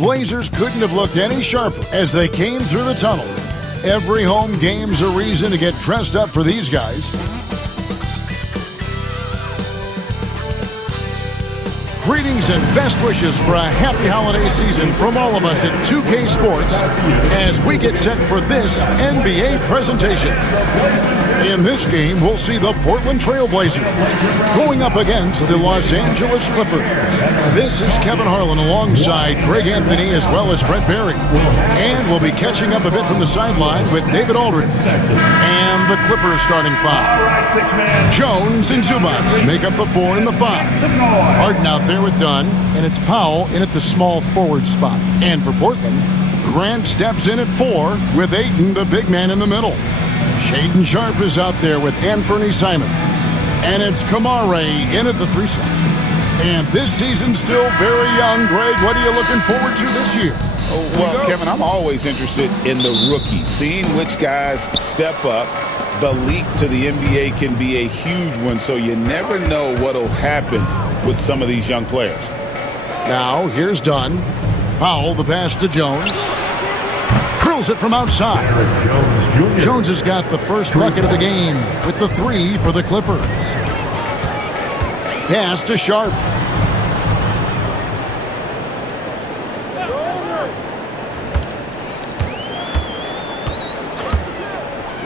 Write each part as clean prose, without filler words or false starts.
Blazers couldn't have looked any sharper as they came through the tunnel. Every home game's a reason to get dressed up for these guys. Greetings and best wishes for a happy holiday season from all of us at 2K Sports as we get set for this NBA presentation. In this game, we'll see the Portland Trailblazers going up against the Los Angeles Clippers. This is Kevin Harlan alongside Greg Anthony as well as Brett Barry. And we'll be catching up a bit from the sideline with David Aldridge. And the Clippers starting five. Jones and Zubac make up the 4 and the 5. Harden out there with Dunn, and it's Powell in at the small forward spot. And for Portland, Grant steps in at 4 with Ayton, the big man, in the middle. Shaedon Sharpe is out there with Anthony Simons. And it's Kamare in at the 3 slot. And this season's still very young. Greg, what are you looking forward to this year? Well, Kevin, I'm always interested in the rookies, seeing which guys step up. The leap to the NBA can be a huge one, so you never know what will happen with some of these young players. Now, here's Dunn. Powell, the pass to Jones. Drills it from outside. Jones has got the first bucket of the game with the 3 for the Clippers. Pass to Sharpe.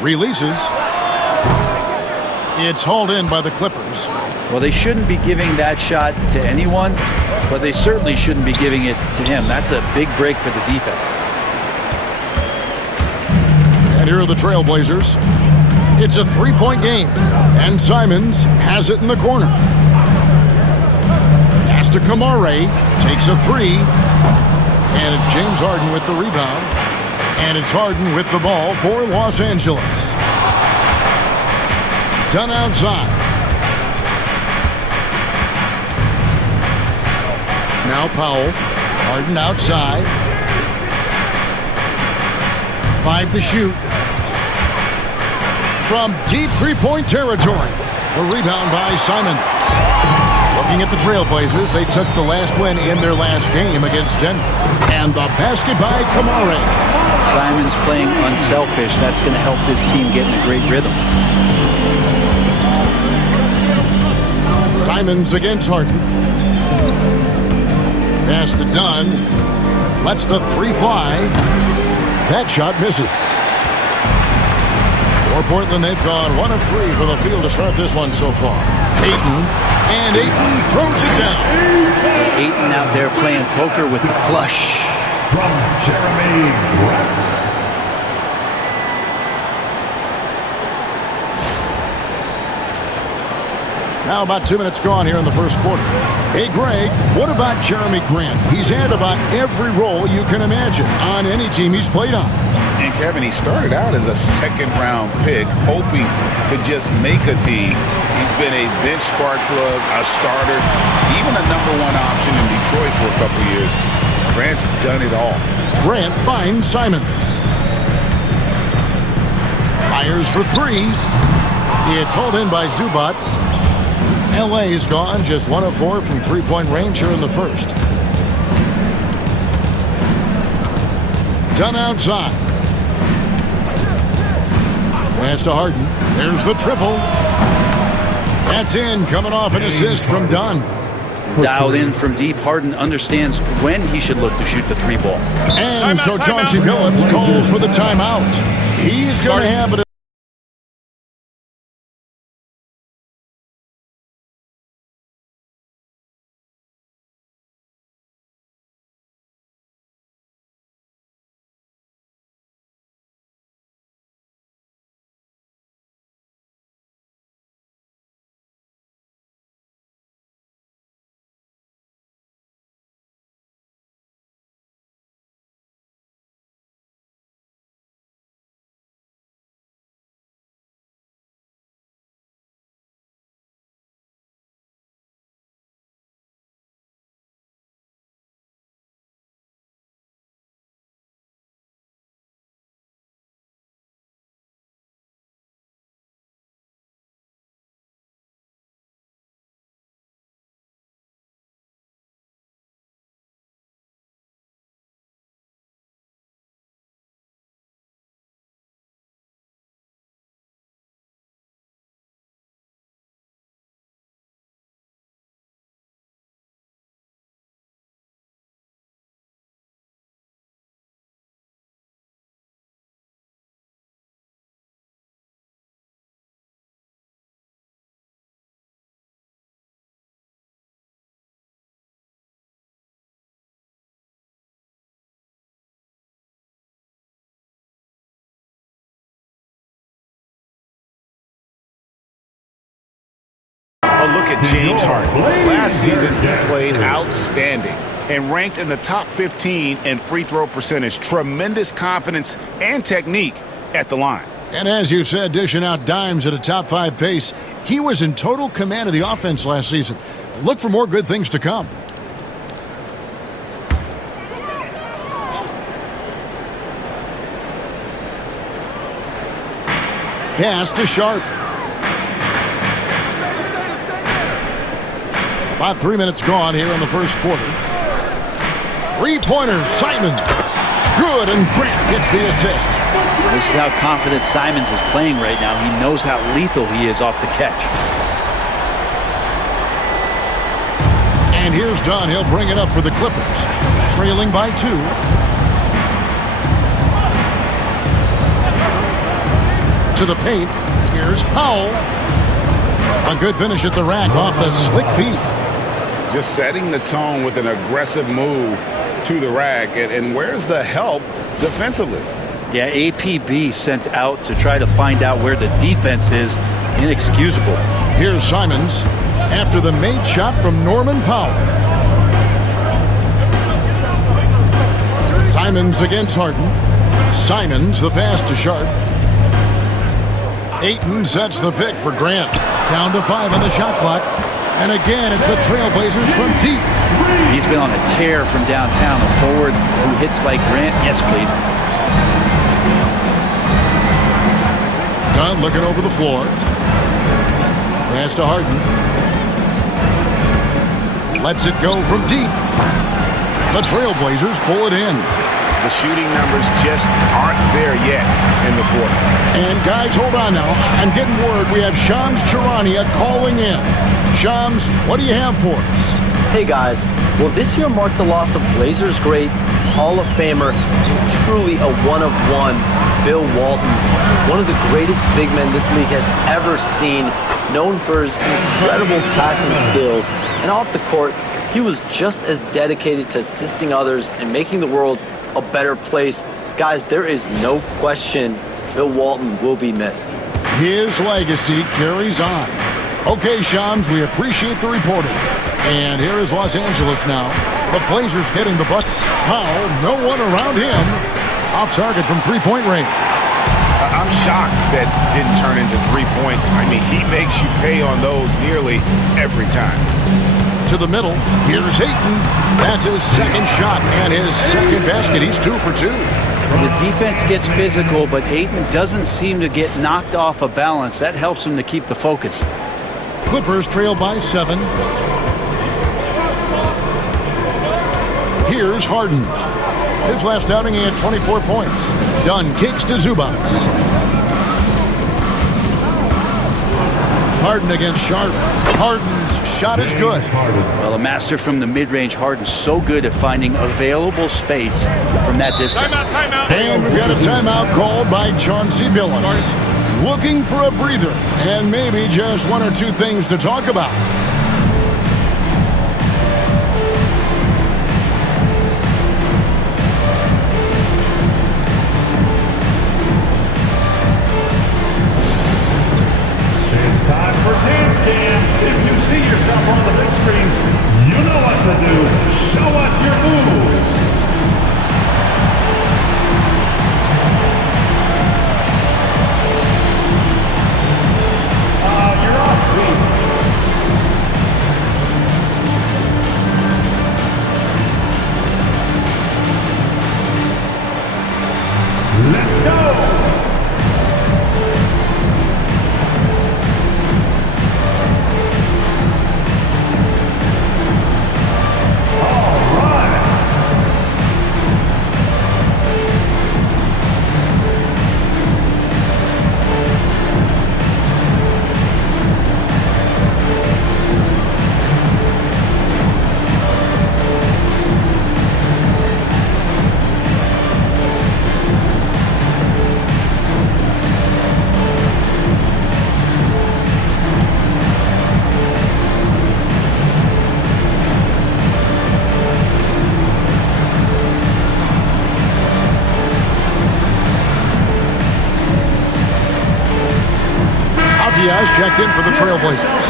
Releases. It's hauled in by the Clippers. Well, they shouldn't be giving that shot to anyone, but they certainly shouldn't be giving it to him. That's a big break for the defense. And here are the Trailblazers. It's a 3-point game, and Simons has it in the corner. Pass to Kamare, takes a 3, and it's James Harden with the rebound. And it's Harden with the ball for Los Angeles. Done outside. Now Powell. Harden outside. 5 to shoot. From deep 3-point territory. The rebound by Simons. Looking at the Trailblazers, they took the last win in their last game against Denver. And the basket by Kamare. Simons playing unselfish. That's going to help this team get in a great rhythm. Simons against Harden. Pass to Dunn. Lets the 3 fly. That shot misses. For Portland, they've gone 1 of 3 for the field to start this one so far. Ayton. And Ayton throws it down. Ayton out there playing poker with the flush. From Jeremy Grant. Now about 2 minutes gone here in the first quarter. Hey, Greg, what about Jeremy Grant? He's had about every role you can imagine on any team he's played on. And Kevin, he started out as a second-round pick, hoping to just make a team. He's been a bench spark plug, a starter, even a #1 option in Detroit for a couple years. Grant's done it all. Grant finds Simons. Fires for 3. It's hauled in by Zubac. LA's gone just 1 of 4 from 3-point range here in the first. Done outside. Pass to Harden. There's the triple. That's in, coming off an assist from Dunn. Dialed in from deep. Harden understands when he should look to shoot the 3 ball. And so Chauncey Billups calls for the timeout. He's going to have it. James Harden. Last season, he played outstanding and ranked in the top 15 in free throw percentage. Tremendous confidence and technique at the line. And as you said, dishing out dimes at a top 5 pace, he was in total command of the offense last season. Look for more good things to come. Pass to Sharp. About 3 minutes gone here in the first quarter. Three-pointer, Simons. Good, and Grant gets the assist. This is how confident Simons is playing right now. He knows how lethal he is off the catch. And here's Dunn. He'll bring it up for the Clippers. Trailing by 2. To the paint. Here's Powell. A good finish at the rack off the slick feet. Just setting the tone with an aggressive move to the rack. And where's the help defensively? Yeah, APB sent out to try to find out where the defense is. Inexcusable. Here's Simons after the made shot from Norman Powell. Simons against Harden. Simons the pass to Sharp. Ayton sets the pick for Grant. Down to 5 on the shot clock. And again, it's the Trailblazers from deep. He's been on a tear from downtown. A forward who hits like Grant. Yes, please. Dunn looking over the floor. Pass to Harden. Lets it go from deep. The Trailblazers pull it in. The shooting numbers just aren't there yet in the quarter. And guys, hold on now. I'm getting word we have Shams Charania calling in. Shams, what do you have for us? Hey guys, well this year marked the loss of Blazers great, Hall of Famer, and truly a one-of-one, Bill Walton. One of the greatest big men this league has ever seen, known for his incredible passing skills. And off the court, he was just as dedicated to assisting others and making the world a better place. Guys, there is no question Bill Walton will be missed. His legacy carries on. Okay, Shams, we appreciate the reporting. And here is Los Angeles now. The Blazers hitting the bucket. Powell, no one around him. Off target from three-point range. I'm shocked that didn't turn into 3 points. I mean, he makes you pay on those nearly every time. To the middle, here's Ayton. That's his second shot and his second basket. He's 2 for 2. The defense gets physical, but Ayton doesn't seem to get knocked off of balance. That helps him to keep the focus. Clippers trail by 7. Here's Harden. His last outing, he had 24 points. Dunn kicks to Zubac. Harden against Sharp. Harden's shot is good. Well, a master from the mid-range. Harden so good at finding available space from that distance. Timeout. And we've got a timeout called by Chauncey Billups. Looking for a breather and maybe just 1 or 2 things to talk about. It's time for Dance Cam. If you see yourself on the big screen, you know what to do. Show us your moves. You're off, Pete. Let's go. Diaz checked in for the Trailblazers.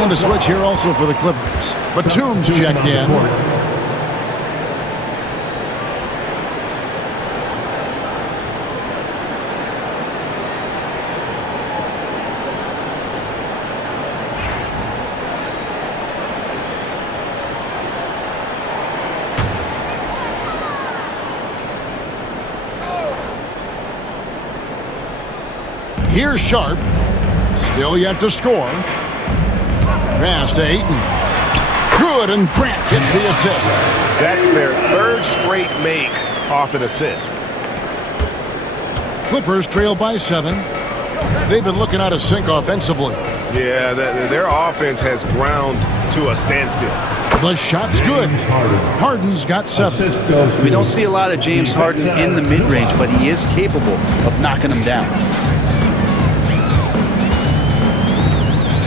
And a switch here also for the Clippers. Batum's checked in. Here's Sharp. Still yet to score. Pass to Ayton. Good, and Grant gets the assist. That's their third straight make off an assist. Clippers trail by 7. They've been looking out of sync offensively. Yeah, their offense has ground to a standstill. The shot's good. Harden's got 7. We don't see a lot of James Harden in the mid-range, but he is capable of knocking them down.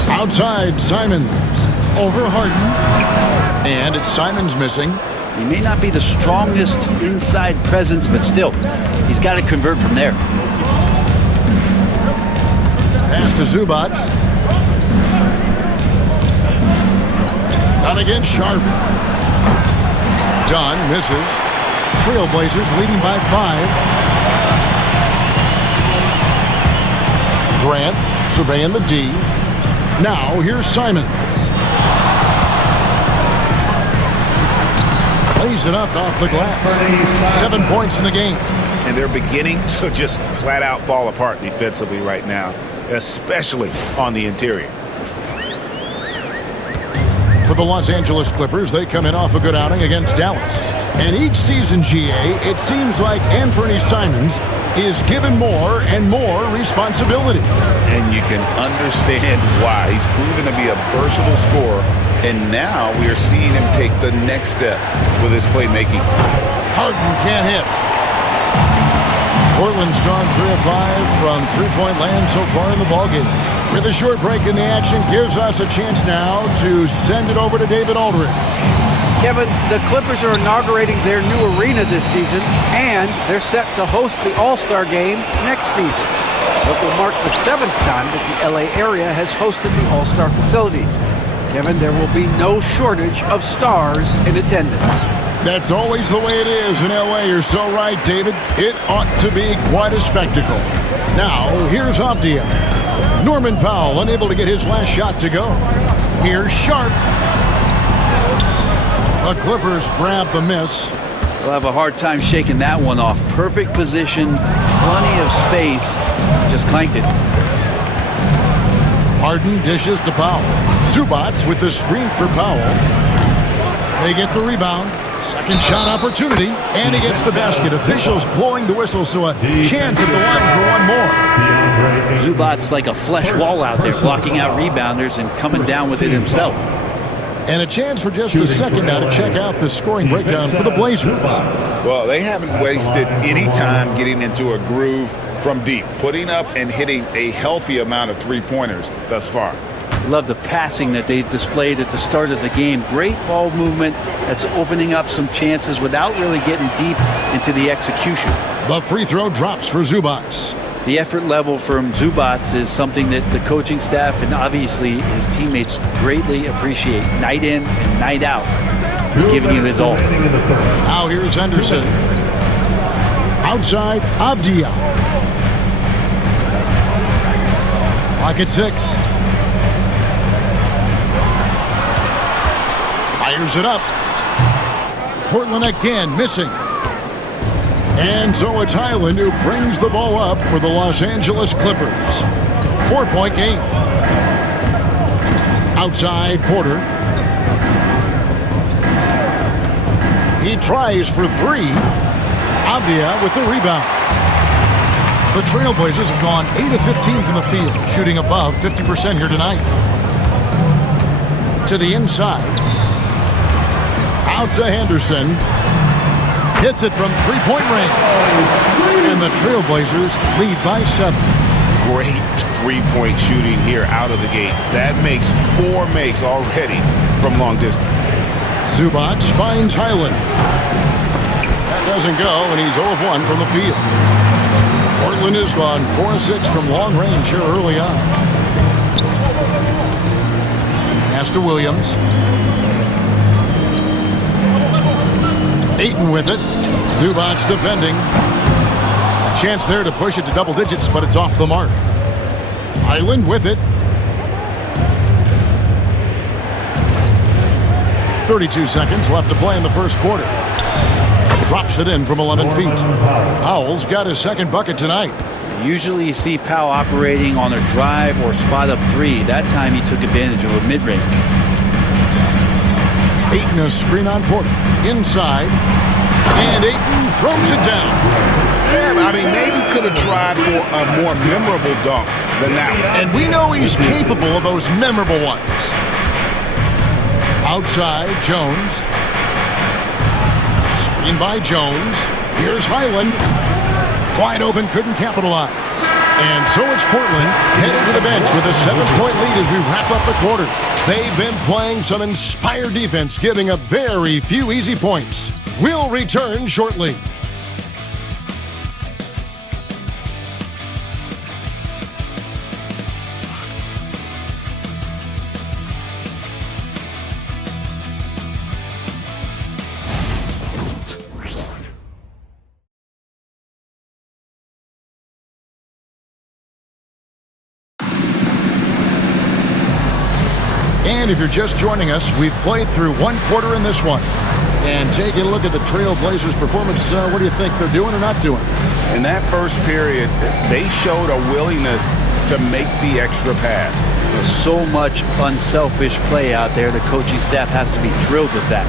Outside, Simons. Over Harden. And it's Simons missing. He may not be the strongest inside presence, but still, he's got to convert from there. Pass to Zubac. Not against Sharp. Dunn misses. Trailblazers leading by 5. Grant surveying the D. Now here's Simons. Lays it up off the glass. 7 points in the game. And they're beginning to just flat out fall apart defensively right now, especially on the interior. For the Los Angeles Clippers, they come in off a good outing against Dallas. And each season, GA, it seems like Anthony Simons is given more and more responsibility. And you can understand why. He's proven to be a versatile scorer, and now we are seeing him take the next step with his playmaking. Harden can't hit. Portland's gone 3 of 5 from three-point land so far in the ballgame. With a short break in the action, gives us a chance now to send it over to David Aldridge. Kevin, the Clippers are inaugurating their new arena this season, and they're set to host the All-Star Game next season. It will mark the 7th time that the LA area has hosted the All-Star facilities. Kevin, there will be no shortage of stars in attendance. That's always the way it is in LA. You're so right, David. It ought to be quite a spectacle. Now, here's Avdia. Norman Powell unable to get his last shot to go. Here's Sharp. The Clippers grab the miss. They'll have a hard time shaking that one off. Perfect position, plenty of space, just clanked it. Harden dishes to Powell. Zubac with the screen for Powell. They get the rebound. Second shot opportunity, and he gets the basket. Officials blowing the whistle, so a chance at the line for one more. Zubac's like a flesh wall out there, blocking out rebounders and coming down with it himself. And a chance for just a second now to check out the scoring breakdown for the Blazers. Well, they haven't wasted any time getting into a groove from deep, putting up and hitting a healthy amount of three-pointers thus far. Love the passing that they displayed at the start of the game. Great ball movement that's opening up some chances without really getting deep into the execution. The free throw drops for Zubac. The effort level from Zubac is something that the coaching staff and obviously his teammates greatly appreciate. Night in and night out, he's giving you his all. Now here's Henderson. Outside, Avdia. Clock at 6. Fires it up. Portland again missing. And so it's Highland who brings the ball up for the Los Angeles Clippers. 4-point game. Outside, Porter. He tries for 3. Avdia with the rebound. The Trailblazers have gone 8 of 15 from the field, shooting above 50% here tonight. To the inside. Out to Henderson. Hits it from three-point range. And the Trailblazers lead by 7. Great three-point shooting here out of the gate. That makes 4 makes already from long distance. Zubac finds Highland. That doesn't go, and he's 0 of 1 from the field. Portland has gone 4 of 6 from long range here early on. Pass to Williams. Ayton with it. Zubac's defending. A chance there to push it to double digits, but it's off the mark. Highland with it. 32 seconds left to play in the first quarter. Drops it in from 11 feet. Powell's got his second bucket tonight. Usually you see Powell operating on a drive or spot up three. That time he took advantage of a mid-range. Ayton a screen on Porter. Inside. And Ayton throws it down. Yeah, I mean, maybe could have tried for a more memorable dunk than that one. And we know he's capable of those memorable ones. Outside, Jones. Screen by Jones. Here's Highland. Wide open, couldn't capitalize. And so it's Portland headed to the bench with a 7-point lead as we wrap up the quarter. They've been playing some inspired defense, giving up very few easy points. We'll return shortly. And if you're just joining us, we've played through one quarter in this one. And taking a look at the Trailblazers' performance, what do you think they're doing or not doing? In that first period, they showed a willingness to make the extra pass. There's so much unselfish play out there. The coaching staff has to be thrilled with that.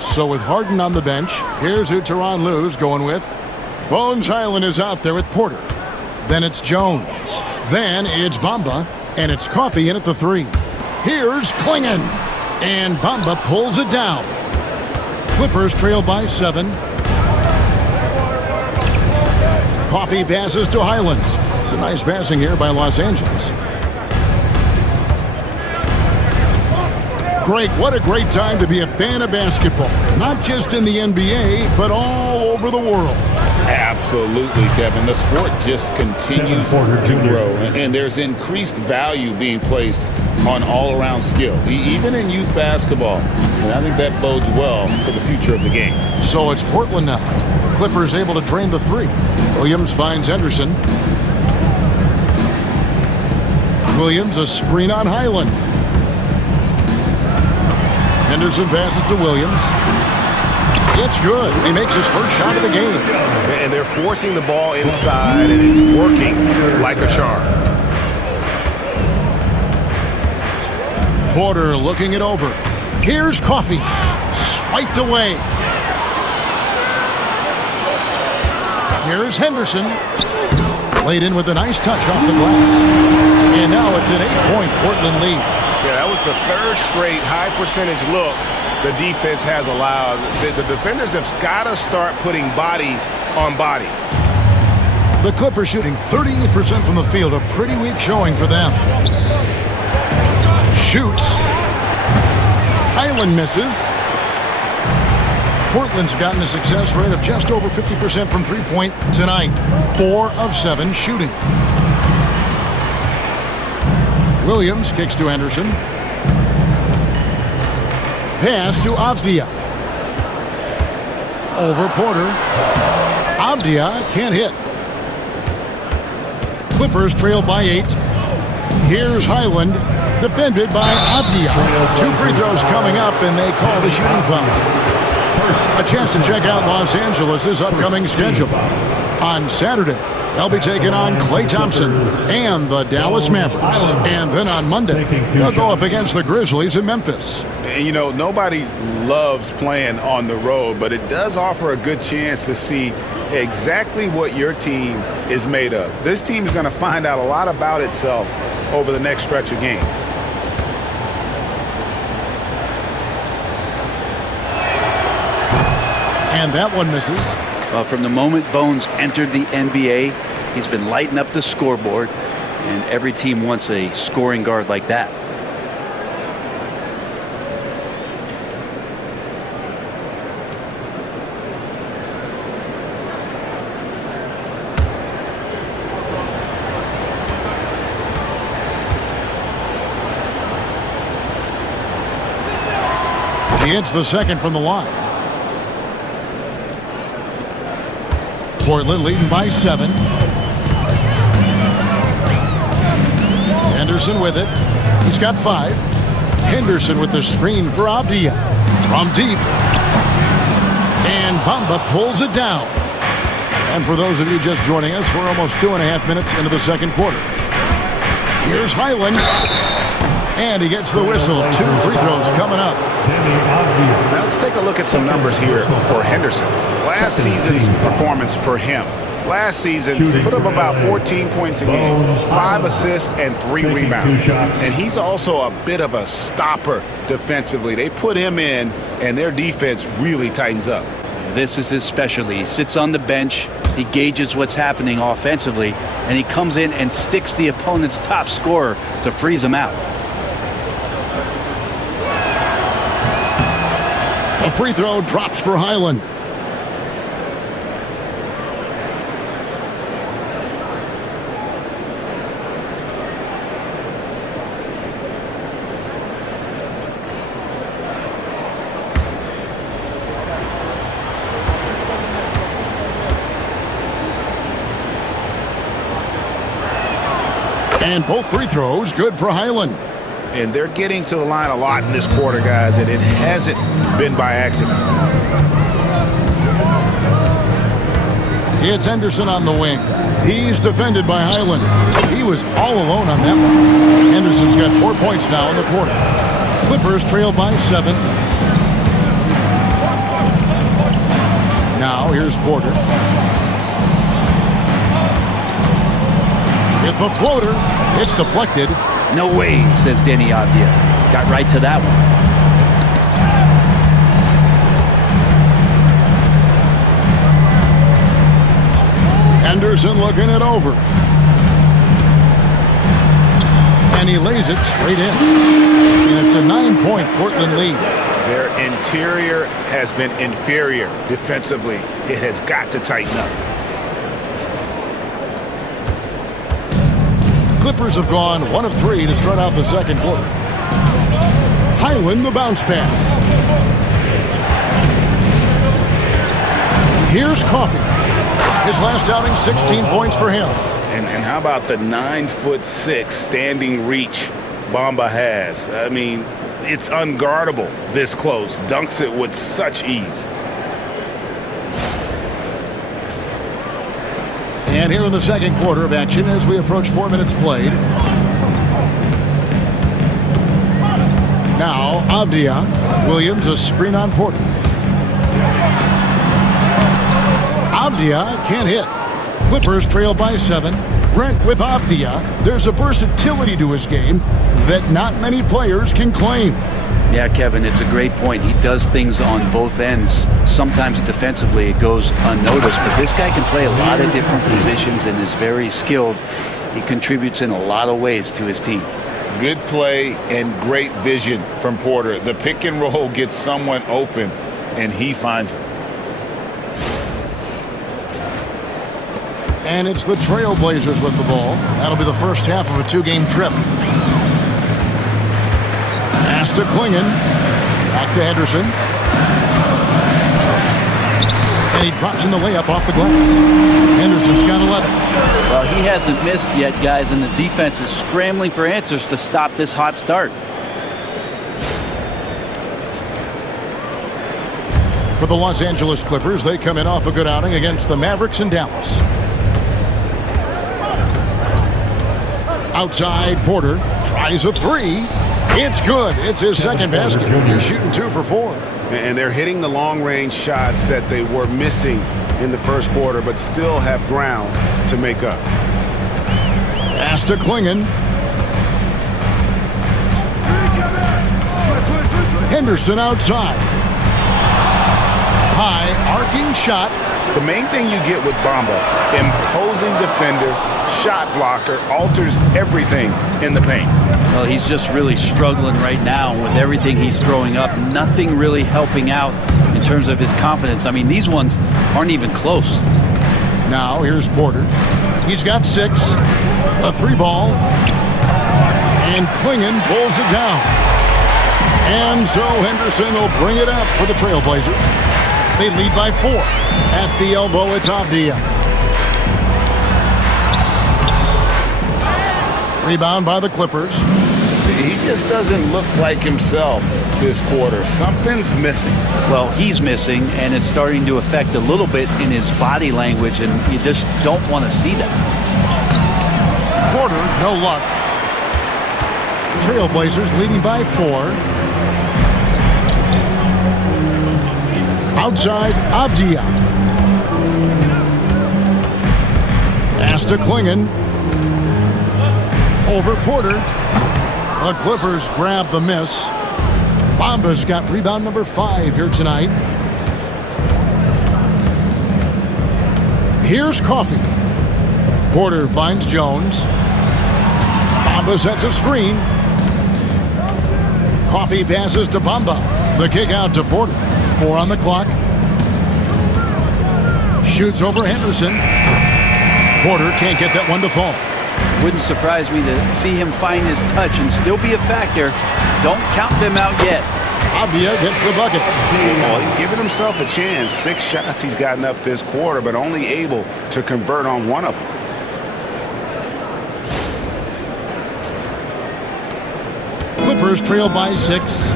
So with Harden on the bench, here's who Tyronn Lue's going with. Bones Highland is out there with Porter. Then it's Jones. Then it's Bamba. And it's Coffee in at the 3. Here's Klingon. And Bamba pulls it down. Clippers trail by 7. Coffee passes to Highland. It's a nice passing here by Los Angeles. Greg, what a great time to be a fan of basketball. Not just in the NBA, but all over the world. Absolutely, Kevin. The sport just continues to grow, and there's increased value being placed on all-around skill, even in youth basketball. And I think that bodes well for the future of the game. So it's Portland now. Clippers able to drain the 3. Williams finds Henderson. Williams a screen on Highland. Henderson passes to Williams. It's good. He makes his first shot of the game. And they're forcing the ball inside, and it's working like a charm. Porter looking it over. Here's Coffee. Swiped away. Here's Henderson. Laid in with a nice touch off the glass. And now it's an 8-point Portland lead. Yeah, that was the third straight high-percentage look the defense has allowed. The defenders have got to start putting bodies on bodies. The Clippers shooting 38% from the field, a pretty weak showing for them. Shoots. Highland misses. Portland's gotten a success rate of just over 50% from three-point tonight. 4 of 7 shooting. Williams kicks to Anderson. Pass to Avdia. Over Porter. Avdia can't hit. Clippers trail by 8. Here's Highland, defended by Avdia. 2 free throws coming up, and they call the shooting foul. A chance to check out Los Angeles' upcoming schedule. On Saturday, they'll be taking on Klay Thompson and the Dallas Mavericks. And then on Monday, they'll go up against the Grizzlies in Memphis. And, you know, nobody loves playing on the road, but it does offer a good chance to see exactly what your team is made of. This team is going to find out a lot about itself over the next stretch of games. And that one misses. Well, from the moment Bones entered the NBA, he's been lighting up the scoreboard, and every team wants a scoring guard like that. He hits the second from the line. Portland leading by 7. Henderson with it. He's got 5. Henderson with the screen for Avdia. From deep. And Bamba pulls it down. And for those of you just joining us, we're almost 2.5 minutes into the second quarter. Here's Highland. And he gets the whistle. 2 free throws coming up. Now let's take a look at some numbers here for Henderson. Last season's performance for him. Last season, put up about 14 points a game, 5 assists, and 3 rebounds. And he's also a bit of a stopper defensively. They put him in, and their defense really tightens up. This is his specialty. He sits on the bench, he gauges what's happening offensively, and he comes in and sticks the opponent's top scorer to freeze him out. A free throw drops for Highland. And both free throws good for Highland. And they're getting to the line a lot in this quarter, guys, and it hasn't been by accident. It's Henderson on the wing. He's defended by Highland. He was all alone on that one. Henderson's got 4 points now in the quarter. Clippers trail by 7. Now here's Porter. With the floater, it's deflected. No way, says Danny Avdia. Got right to that one. Henderson looking it over. And he lays it straight in. And it's a 9-point Portland lead. Their interior has been inferior defensively. It has got to tighten up. Clippers have gone 1 of 3 to start out the second quarter. Highland the bounce pass. Here's Coffey. His last outing, 16 points for him. And how about the 9'6" standing reach Bamba has? I mean, it's unguardable this close. Dunks it with such ease. And here in the second quarter of action as we approach 4 minutes played. Now Avdia. Williams a screen on Porter. Avdia can't hit. Clippers trail by 7. Brent with Avdia. There's a versatility to his game that not many players can claim. Yeah, Kevin, it's a great point. He does things on both ends. Sometimes defensively it goes unnoticed, but this guy can play a lot of different positions and is very skilled. He contributes in a lot of ways to his team. Good play and great vision from Porter. The pick and roll gets someone open, and he finds it. And it's the Trailblazers with the ball. That'll be the first half of a 2-game trip. Pass to Klingon. Back to Henderson. And he drops in the layup off the glass. Henderson's got 11. Well, he hasn't missed yet, guys, and the defense is scrambling for answers to stop this hot start. For the Los Angeles Clippers, they come in off a good outing against the Mavericks in Dallas. Outside, Porter tries a 3. It's good. It's his second basket. He's shooting 2 for 4. And they're hitting the long-range shots that they were missing in the first quarter, but still have ground to make up. Pass to Klingon. Henderson outside. High arcing shot. The main thing you get with Bamba, imposing defender, shot blocker, alters everything in the paint. Well, he's just really struggling right now with everything he's throwing up. Nothing really helping out in terms of his confidence. I mean, these ones aren't even close. Now here's Porter. He's got 6. A 3 ball. And Klingon pulls it down. And so Henderson will bring it up for the Trailblazers. They lead by 4. At the elbow, it's Avdia. Rebound by the Clippers. He just doesn't look like himself this quarter. Something's missing. Well, he's missing, and it's starting to affect a little bit in his body language, and you just don't want to see that. Porter, no luck. Trailblazers leading by 4. Outside, Avdia. Pass to Klingon. Over Porter. The Clippers grab the miss. Bamba's got rebound number 5 here tonight. Here's Coffey. Porter finds Jones. Bamba sets a screen. Coffey passes to Bamba. The kick out to Porter. 4 on the clock. Shoots over Henderson. Porter can't get that one to fall. Wouldn't surprise me to see him find his touch and still be a factor. Don't count them out yet. Avdia gets the bucket. Oh, he's giving himself a chance. 6 shots he's gotten up this quarter, but only able to convert on 1 of them. Clippers trail by 6.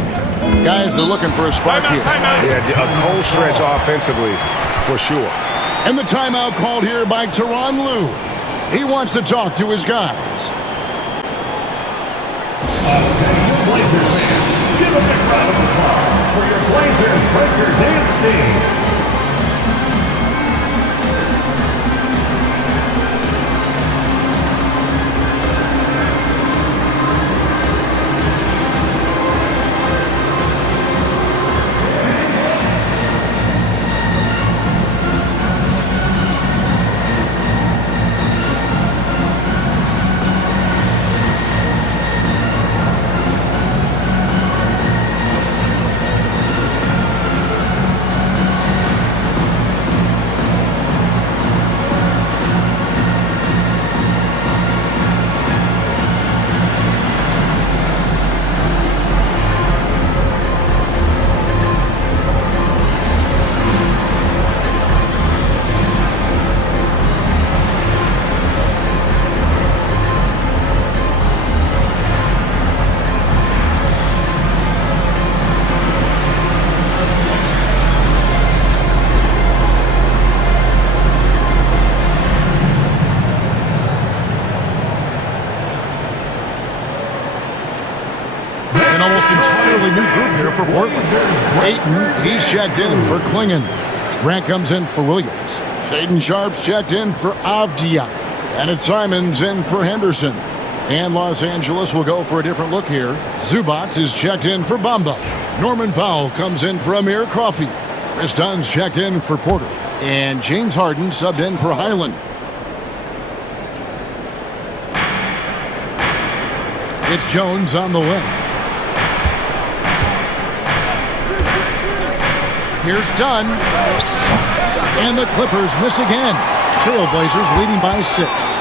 Guys are looking for a spark here. Yeah, a cold stretch offensively, for sure. And the timeout called here by Tyronn Lue. He wants to talk to his guys. Blazers fans, give a big round of applause for your Blazers Breaker Dance team. Entirely new group here for Portland. Ayton, he's checked in for Klingon. Grant comes in for Williams. Shaedon Sharp's checked in for Avdia. And it's Simons in for Henderson. And Los Angeles will go for a different look here. Zubac is checked in for Bamba. Norman Powell comes in for Amir Coffey. Chris Dunn's checked in for Porter. And James Harden subbed in for Highland. It's Jones on the wing. Here's Dunn. And the Clippers miss again. Trailblazers leading by 6.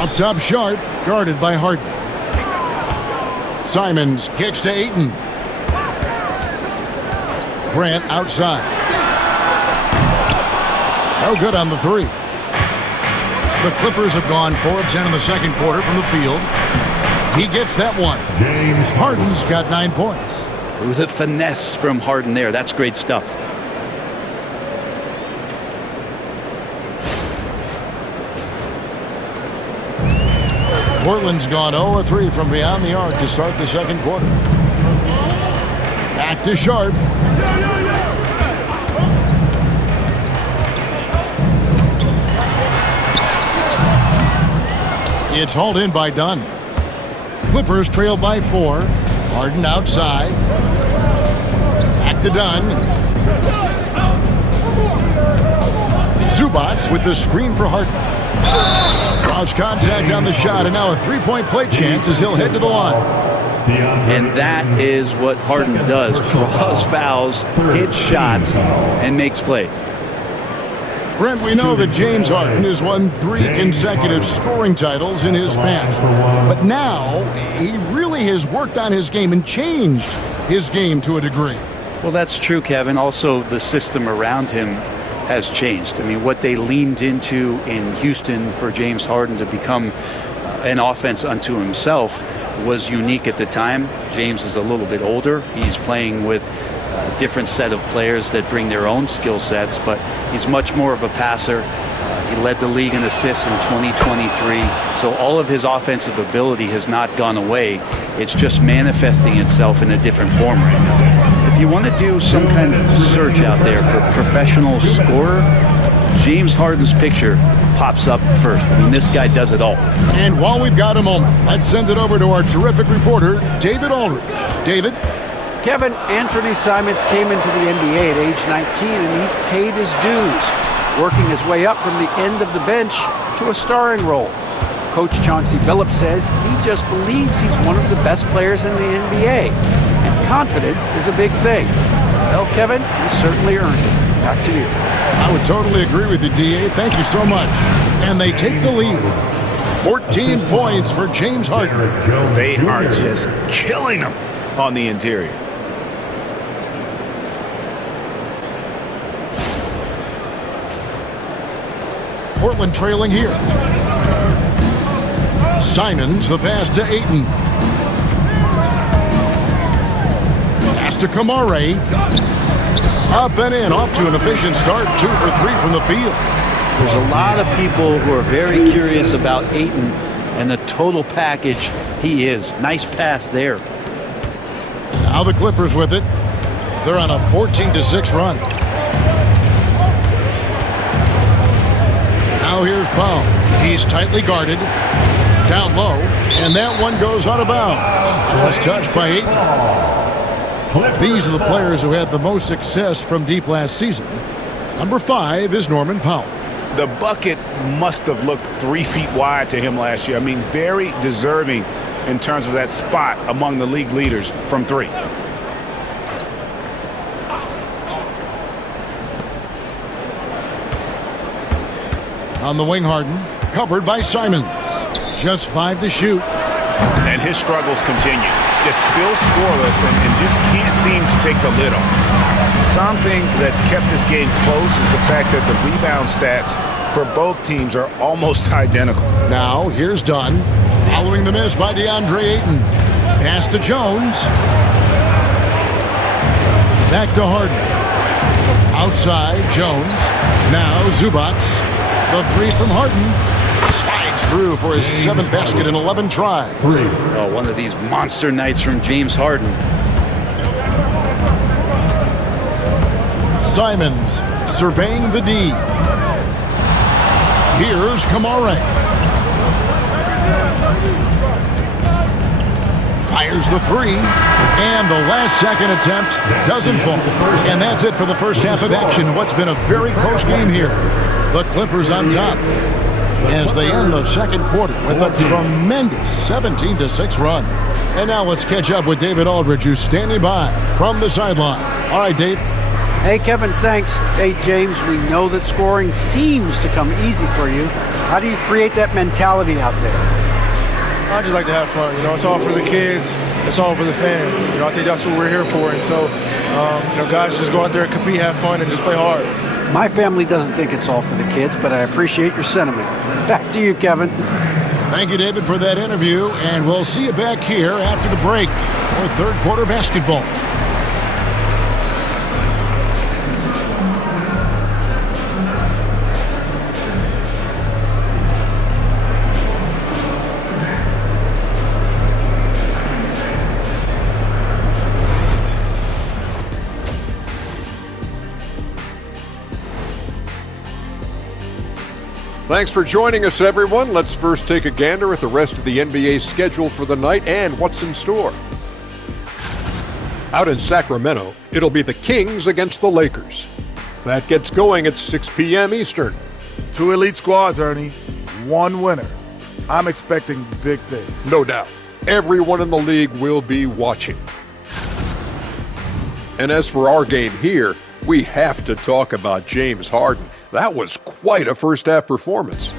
Up top, Sharp, guarded by Harden. Simons kicks to Ayton. Grant outside. No good on the 3. The Clippers have gone 4 of 10 in the second quarter from the field. He gets that one. Harden's got 9 points. With a finesse from Harden there. That's great stuff. Portland's gone 0 of 3 from beyond the arc to start the second quarter. Back to Sharp. It's hauled in by Dunn. Clippers trail by 4. Harden outside. Back to Dunn. Zubac with the screen for Harden. Cross contact on the shot, and now a three-point play chance as he'll head to the line. And that is what Harden does. Draws fouls, hits shots, and makes plays. Brent, we know that James Harden has won 3 consecutive scoring titles in his past. But now, he really has worked on his game and changed his game to a degree. Well, that's true, Kevin. Also, the system around him has changed. I mean, what they leaned into in Houston for James Harden to become an offense unto himself was unique at the time. James is a little bit older. He's playing with a different set of players that bring their own skill sets, but he's much more of a passer. He led the league in assists in 2023. So all of his offensive ability has not gone away. It's just manifesting itself in a different form right now. If you want to do some kind of search out there for professional scorer, James Harden's picture pops up first. I mean, this guy does it all. And while we've got a moment, let's send it over to our terrific reporter, David Aldridge. David? Kevin, Anthony Simons came into the NBA at age 19, and he's paid his dues, working his way up from the end of the bench to a starring role. Coach Chauncey Billups says he just believes he's one of the best players in the NBA, and confidence is a big thing. Well, Kevin, he certainly earned it. Back to you. I would totally agree with you, D.A. Thank you so much. And they take the lead. 14 points for James Harden. They are just killing him on the interior. Portland trailing here. Simons, the pass to Ayton. Pass to Kamare. Up and in, off to an efficient start. 2 for 3 from the field. There's a lot of people who are very curious about Ayton and the total package he is. Nice pass there. Now the Clippers with it. They're on a 14-6 run. Now here's Powell. He's tightly guarded. Down low. And that one goes out of bounds. It's touched by Ayton. These are the players who had the most success from deep last season. Number 5 is Norman Powell. The bucket must have looked 3 feet wide to him last year. I mean, very deserving in terms of that spot among the league leaders from 3. On the wing, Harden, covered by Simons. Just 5 to shoot. And his struggles continue. Just still scoreless and just can't seem to take the lid off. Something that's kept this game close is the fact that the rebound stats for both teams are almost identical. Now here's Dunn. Following the miss by DeAndre Ayton. Pass to Jones. Back to Harden. Outside, Jones. Now Zubac. The 3 from Harden. Slides through for his 7th basket in 11 tries. Oh, one of these monster nights from James Harden. Simons surveying the D. Here's Kamare. Fires the 3. And the last second attempt doesn't fall. And that's it for the first half of action. What's been a very close game here. The Clippers on top as they end the second quarter with a tremendous 17-6 run. And now let's catch up with David Aldridge, who's standing by from the sideline. All right, Dave. Hey, Kevin, thanks. Hey, James, we know that scoring seems to come easy for you. How do you create that mentality out there? I just like to have fun. You know, it's all for the kids. It's all for the fans. You know, I think that's what we're here for. And so, guys just go out there and compete, have fun, and just play hard. My family doesn't think it's all for the kids, but I appreciate your sentiment. Back to you, Kevin. Thank you, David, for that interview, and we'll see you back here after the break for third quarter basketball. Thanks for joining us, everyone. Let's first take a gander at the rest of the NBA schedule for the night and what's in store. Out in Sacramento, it'll be the Kings against the Lakers. That gets going at 6 p.m. Eastern. 2 elite squads, Ernie. 1 winner. I'm expecting big things. No doubt. Everyone in the league will be watching. And as for our game here, we have to talk about James Harden. That was quite a first-half performance.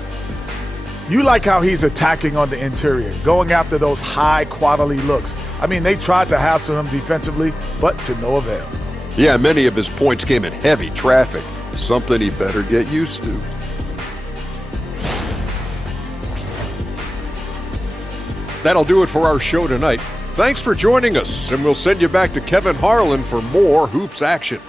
You like how he's attacking on the interior, going after those high-quality looks. I mean, they tried to hassle him defensively, but to no avail. Yeah, many of his points came in heavy traffic, something he better get used to. That'll do it for our show tonight. Thanks for joining us, and we'll send you back to Kevin Harlan for more hoops action.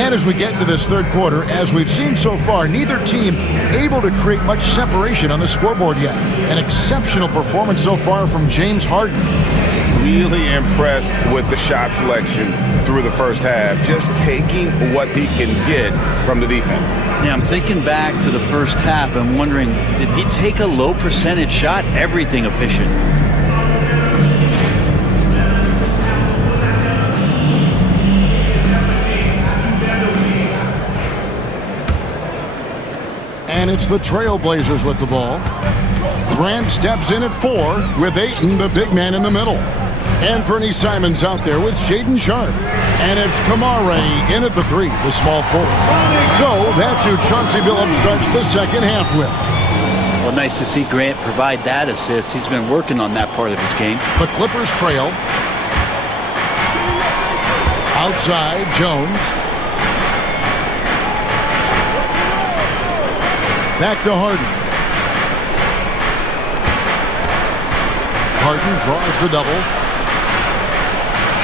And as we get into this third quarter, as we've seen so far, neither team able to create much separation on the scoreboard yet. An exceptional performance so far from James Harden. Really impressed with the shot selection through the first half, just taking what he can get from the defense. Yeah, I'm thinking back to the first half. I'm wondering, did he take a low percentage shot? Everything efficient. And it's the Trailblazers with the ball. Grant steps in at 4 with Ayton, the big man, in the middle. Anthony Simons out there with Shaedon Sharpe. And it's Kamare in at the 3, the small forward. So that's who Chauncey Billups starts the second half with. Well, nice to see Grant provide that assist. He's been working on that part of his game. The Clippers trail. Outside, Jones. Back to Harden. Harden draws the double.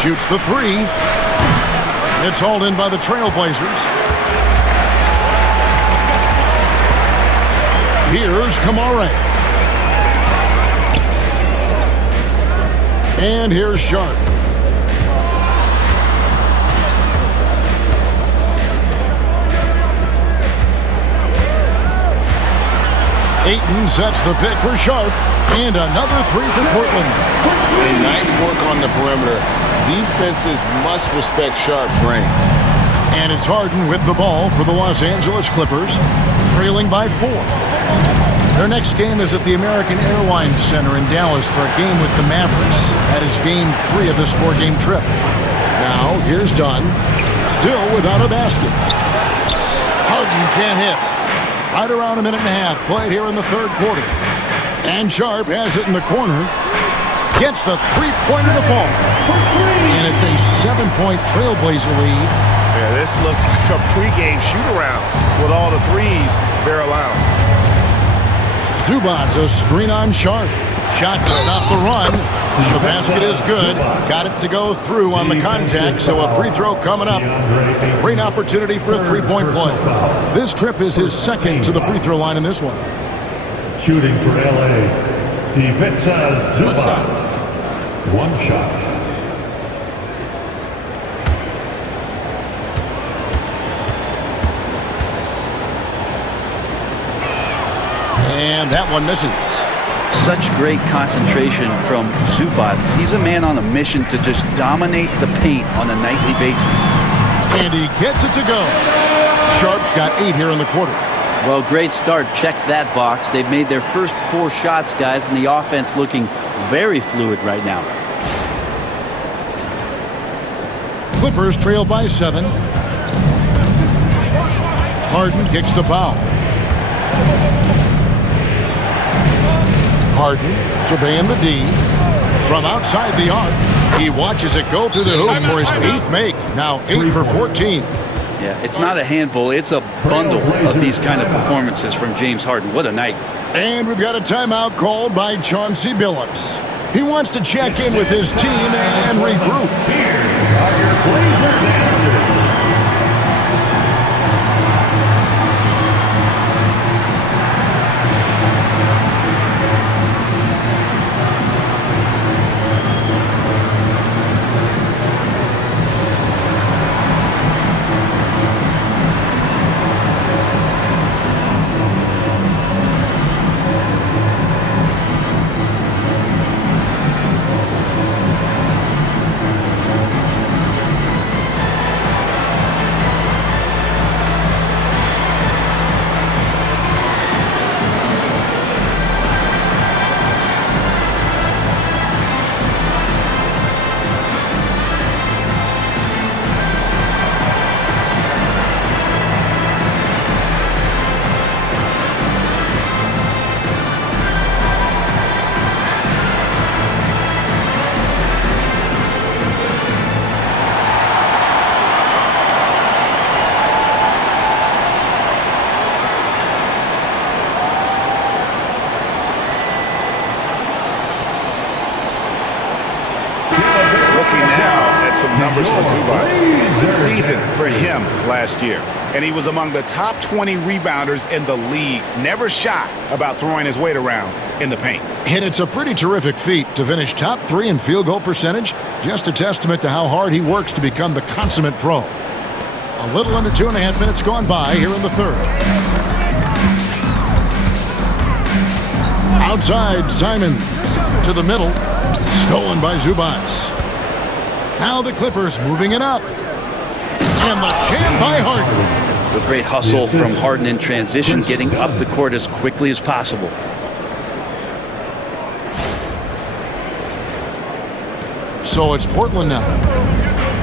Shoots the 3. It's hauled in by the Trailblazers. Here's Kamare. And here's Sharpe. Ayton sets the pick for Sharpe, and another 3 for Portland. Nice work on the perimeter. Defenses must respect Sharpe's range. And it's Harden with the ball for the Los Angeles Clippers, trailing by 4. Their next game is at the American Airlines Center in Dallas for a game with the Mavericks. That is game 3 of this 4-game trip. Now, here's Dunn, still without a basket. Harden can't hit. Right around a minute and a half played here in the third quarter. And Sharpe has it in the corner. Gets the 3-pointer to fall. And it's a 7-point Trailblazer lead. Yeah, this looks like a pregame shoot-around with all the threes they're allowing. Zubac's a screen on Sharpe. Shot to stop the run. The basket is good. Got it to go through on the contact, so a free throw coming up. Great opportunity for a 3-point play. This trip is his second to the free throw line in this one. Shooting for LA, Ivica Zubac. 1 shot. And that one misses. Such great concentration from Zubac. He's a man on a mission to just dominate the paint on a nightly basis. And he gets it to go. Sharpe's got 8 here in the quarter. Well, great start. Check that box. They've made their first 4 shots, guys, and the offense looking very fluid right now. Clippers trail by 7. Harden kicks to foul. Harden surveying the D. From outside the arc, he watches it go through the hoop for his 8th make. Now 8 for 14. Yeah, it's not a handful. It's a bundle of these kind of performances from James Harden. What a night. And we've got a timeout called by Chauncey Billups. He wants to check in with his team and regroup. Here are your Blazer dancers. at some numbers for Zubac. Good season for him last year. And he was among the top 20 rebounders in the league. Never shy about throwing his weight around in the paint. And it's a pretty terrific feat to finish top 3 in field goal percentage. Just a testament to how hard he works to become the consummate pro. A little under 2.5 minutes gone by here in the third. Outside, Simon to the middle. Stolen by Zubac. Now the Clippers moving it up. And the jam by Harden. A great hustle from Harden in transition, getting up the court as quickly as possible. So it's Portland now.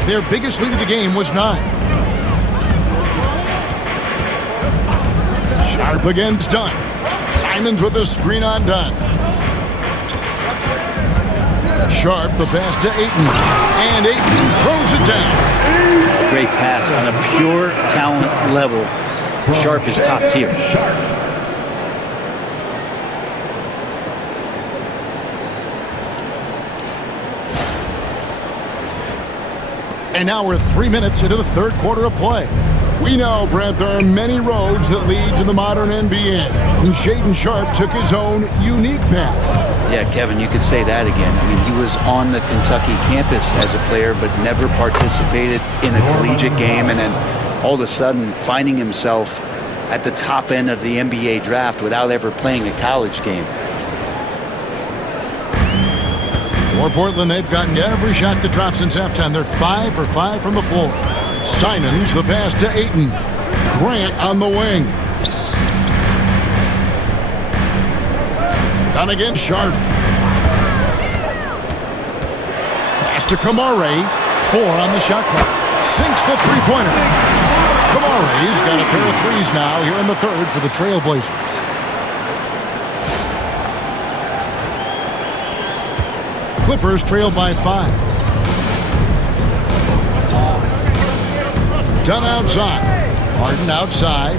Their biggest lead of the game was 9. Sharp against Dunn. Simons with the screen on Dunn. Sharp, the pass to Ayton. And Ayton throws it down. A great pass on a pure talent level. Sharp is top tier. And now we're 3 minutes into the third quarter of play. We know, Brent, there are many roads that lead to the modern NBA. And Shaedon Sharp took his own unique path. Yeah, Kevin, you could say that again. I mean, he was on the Kentucky campus as a player, but never participated in a collegiate game. And then all of a sudden finding himself at the top end of the NBA draft without ever playing a college game. For Portland, they've gotten every shot that dropped since halftime. They're 5 for 5 from the floor. Simons, the pass to Ayton. Grant on the wing. Done again, Sharp. Pass to Kamare. 4 on the shot clock. Sinks the three-pointer. Kamare's got a pair of threes now here in the third for the Trailblazers. Clippers trail by 5. Dunn outside. Harden outside.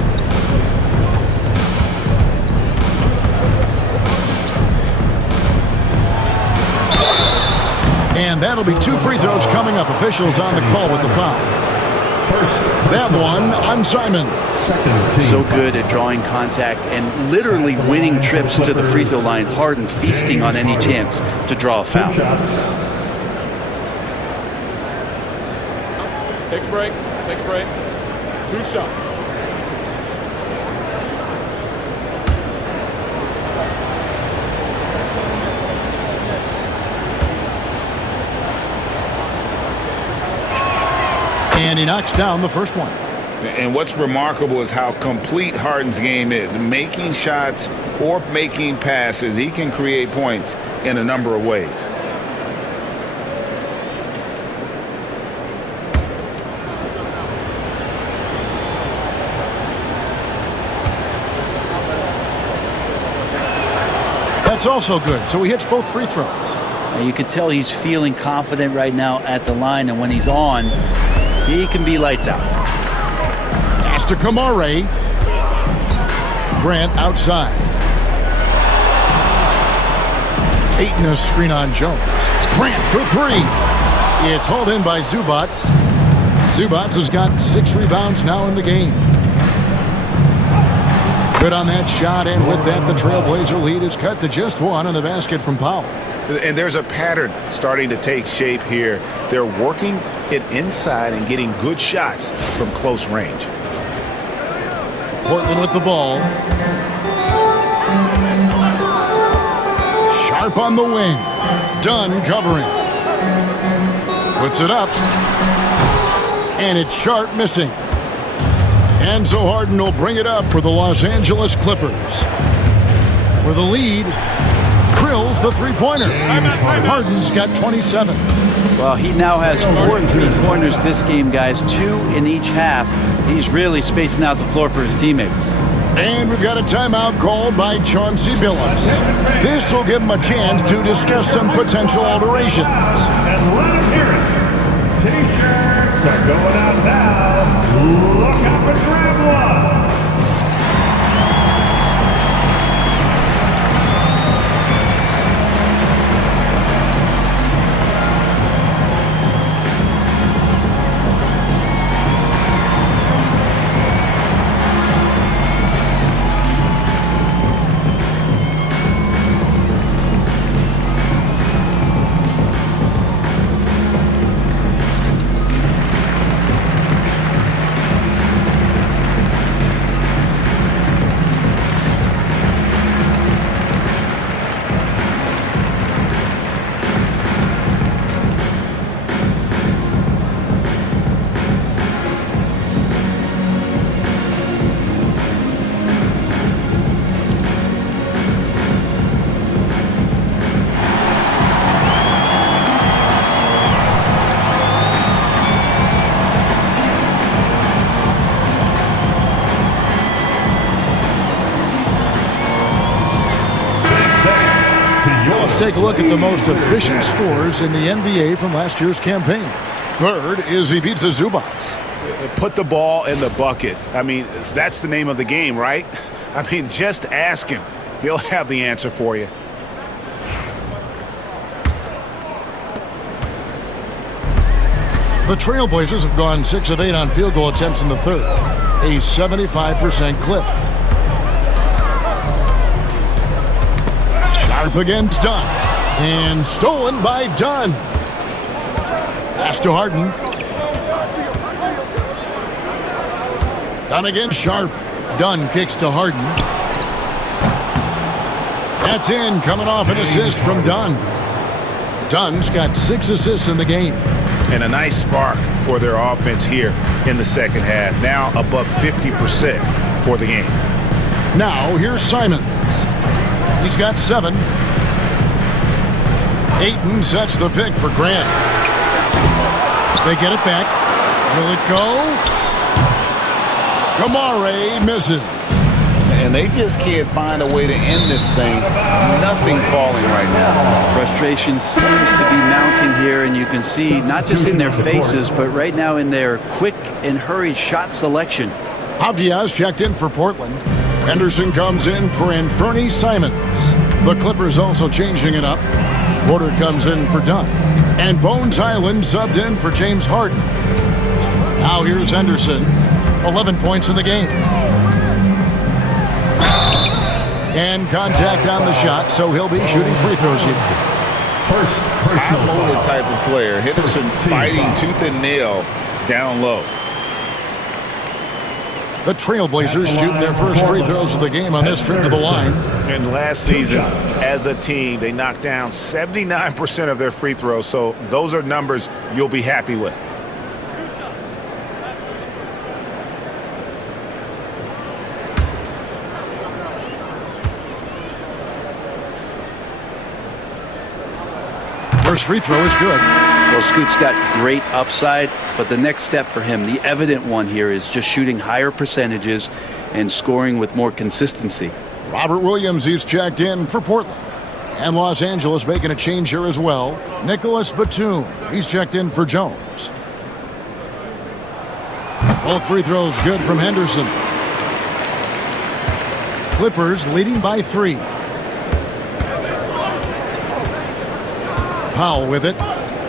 And that'll be 2 free throws coming up. Officials on the call with the foul. That one on Simon. So good at drawing contact and literally winning trips to the free throw line. Harden feasting on any chance to draw a foul. Take a break. Take a break. 2 shots. And he knocks down the first one. And what's remarkable is how complete Harden's game is. Making shots or making passes, he can create points in a number of ways. That's also good. So he hits both free throws. You can tell he's feeling confident right now at the line, and when he's on, he can be lights out. Pass to Kamare. Grant outside. Ayton a screen on Jones. Grant for 3. It's hauled in by Zubac. Zubac has got 6 rebounds now in the game. Good on that shot, and with that, the Trailblazer lead is cut to just 1 on the basket from Powell. And there's a pattern starting to take shape here. They're working it inside and getting good shots from close range. Portland with the ball. Sharp on the wing. Dunn covering. Puts it up. And it's Sharp missing. And so Harden will bring it up for the Los Angeles Clippers. For the lead, Krill's the three-pointer. Harden's got 27. Well, he now has 4 three-pointers this game, guys. 2 in each half. He's really spacing out the floor for his teammates. And we've got a timeout called by Chauncey Billups. This will give him a chance to discuss some potential alterations. And let him hear it. T-shirts are going out now. Look out for grab one. take a look at the most efficient scores in the NBA from last year's campaign. Third is Ivica Zubac. Put the ball in the bucket. I mean, that's the name of the game, right? I mean, just ask him. He'll have the answer for you. The Trailblazers have gone 6 of 8 on field goal attempts in the third, a 75% clip. Sharp against Dunn, and stolen by Dunn. Pass to Harden. Dunn against Sharp. Dunn kicks to Harden. That's in, coming off an assist from Dunn. Dunn's got 6 assists in the game. And a nice spark for their offense here in the second half. Now above 50% for the game. Now here's Simons. He's got 7. Ayton sets the pick for Grant. They get it back. Will it go? Kamare misses. And they just can't find a way to end this thing. Nothing falling right now. Frustration seems to be mounting here, and you can see not just in their faces, but right now in their quick and hurried shot selection. Avdia's checked in for Portland. Henderson comes in for Anthony Simons. The Clippers also changing it up. Porter comes in for Dunn. And Bones Highland subbed in for James Harden. Now here's Henderson. 11 points in the game. And contact on the shot, so he'll be shooting free throws here. High-loaded type of player. Henderson fighting tooth and nail down low. The Trailblazers shooting their first free throws of the game on this trip to the line. And last season, as a team, they knocked down 79% of their free throws, so those are numbers you'll be happy with. First free throw is good. Well, Scoot's got great upside, but the next step for him, the evident one here, is just shooting higher percentages and scoring with more consistency. Robert Williams, he's checked in for Portland. And Los Angeles making a change here as well. Nicholas Batum, he's checked in for Jones. Both free throws good from Henderson. Clippers leading by 3. Powell with it.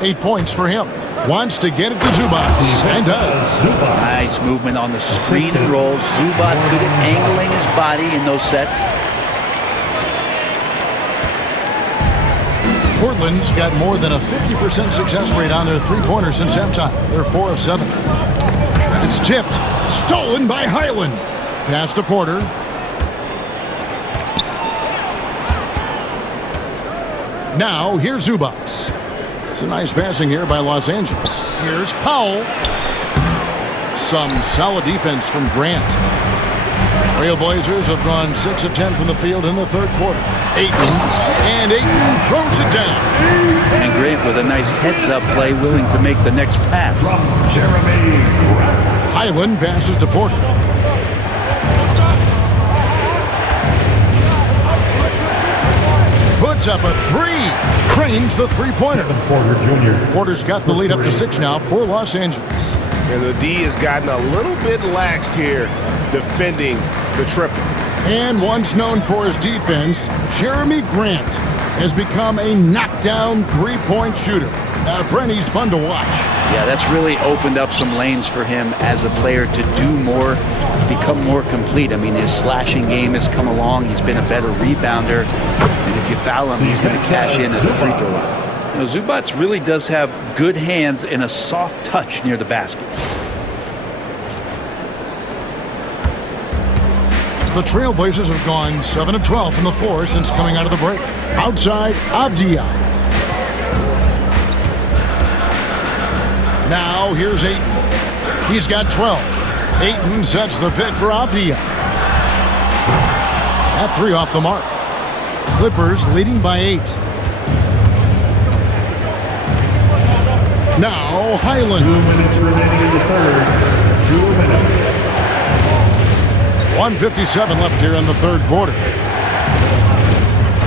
8 points for him. Wants to get it to Zubac, and does. Nice movement on the screen and roll. Zubac's good at angling his body in those sets. Portland's got more than a 50% success rate on their three-pointers since halftime. They're 4 of 7. It's tipped. Stolen by Highland. Pass to Porter. Now, here's Zubac. It's a nice passing here by Los Angeles. Here's Powell. Some solid defense from Grant. Trailblazers have gone 6 of 10 from the field in the third quarter. Ayton throws it down. And Grant with a nice heads-up play, willing to make the next pass. Highland passes to Porter. Puts up a 3. Cranes the three-pointer. Porter Jr. Porter's got the lead up to 6 now for Los Angeles. And the D has gotten a little bit laxed here defending the triple. And once known for his defense, Jeremy Grant has become a knockdown three-point shooter. Brent, he's fun to watch. Yeah, that's really opened up some lanes for him as a player to do more, become more complete. I mean, his slashing game has come along. He's been a better rebounder. And if you foul him, he's going to cash in at the free throw line. You know, Zubac really does have good hands and a soft touch near the basket. The Trailblazers have gone 7 of 12 from the floor since coming out of the break. Outside, Avdia. Now here's Ayton. He's got 12. Ayton sets the pick for Avdia. That 3 off the mark. Clippers leading by 8. Now Highland. 2 minutes remaining in the third. 2 minutes. 1:57 left here in the third quarter.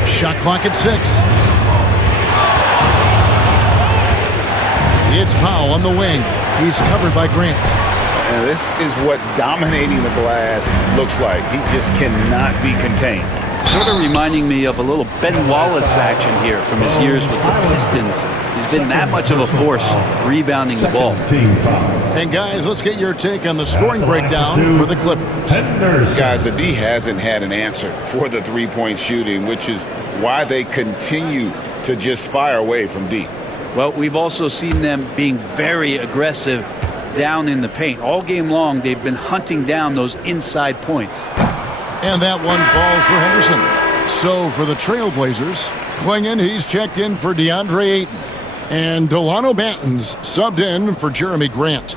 Shot clock at 6. It's Powell on the wing. He's covered by Grant. And this is what dominating the glass looks like. He just cannot be contained. Sort of reminding me of a little Ben Wallace action here from his years with the Pistons. He's been that much of a force rebounding the ball. And guys, let's get your take on the scoring breakdown for the Clippers. Guys, the D hasn't had an answer for the three-point shooting, which is why they continue to just fire away from deep. Well, we've also seen them being very aggressive down in the paint. All game long, they've been hunting down those inside points. And that one falls for Henderson. So for the Trailblazers, Klingon, he's checked in for DeAndre Ayton. And Delano Banton's subbed in for Jeremy Grant.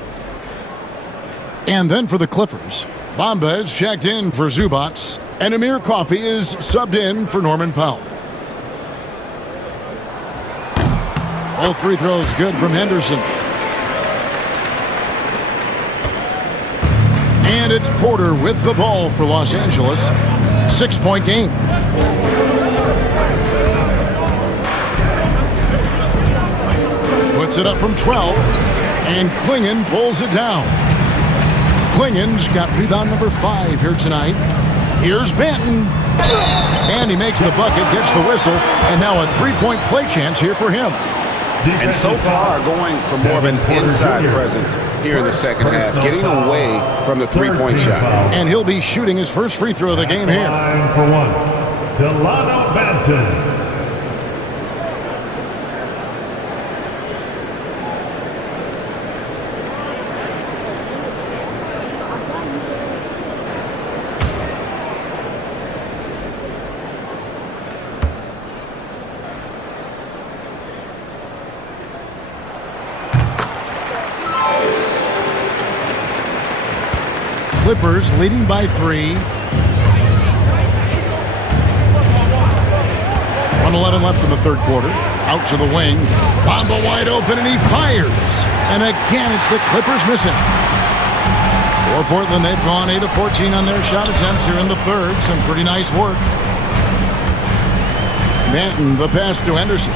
And then for the Clippers, Bamba is checked in for Zubats. And Amir Coffey is subbed in for Norman Powell. Both free throws good from Henderson. And it's Porter with the ball for Los Angeles. 6-point game. Puts it up from 12. And Klingon pulls it down. Klingon's got rebound number 5 here tonight. Here's Banton. And he makes the bucket, gets the whistle. And now a 3-point play chance here for him. And so far, going for more of an inside presence here in the second half, getting away from the three-point shot. And he'll be shooting his first free throw of the game here. Line for one, Delano Banton. Clippers leading by 3. 1:11 left in the third quarter. Out to the wing. Bamba wide open, and he fires. And again, it's the Clippers missing. For Portland, they've gone 8 of 14 on their shot attempts here in the third. Some pretty nice work. Banton, the pass to Henderson.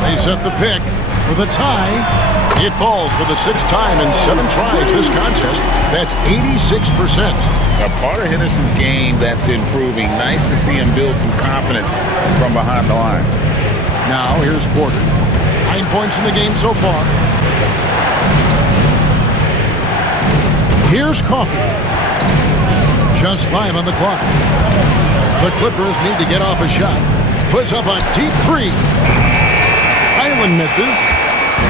They set the pick for the tie. It falls for the 6th time in 7 tries this contest. That's 86%. A part of Henderson's game that's improving. Nice to see him build some confidence from behind the line. Now here's Porter. 9 points in the game so far. Here's Coffey. Just 5 on the clock. The Clippers need to get off a shot. Puts up a deep 3. Island misses.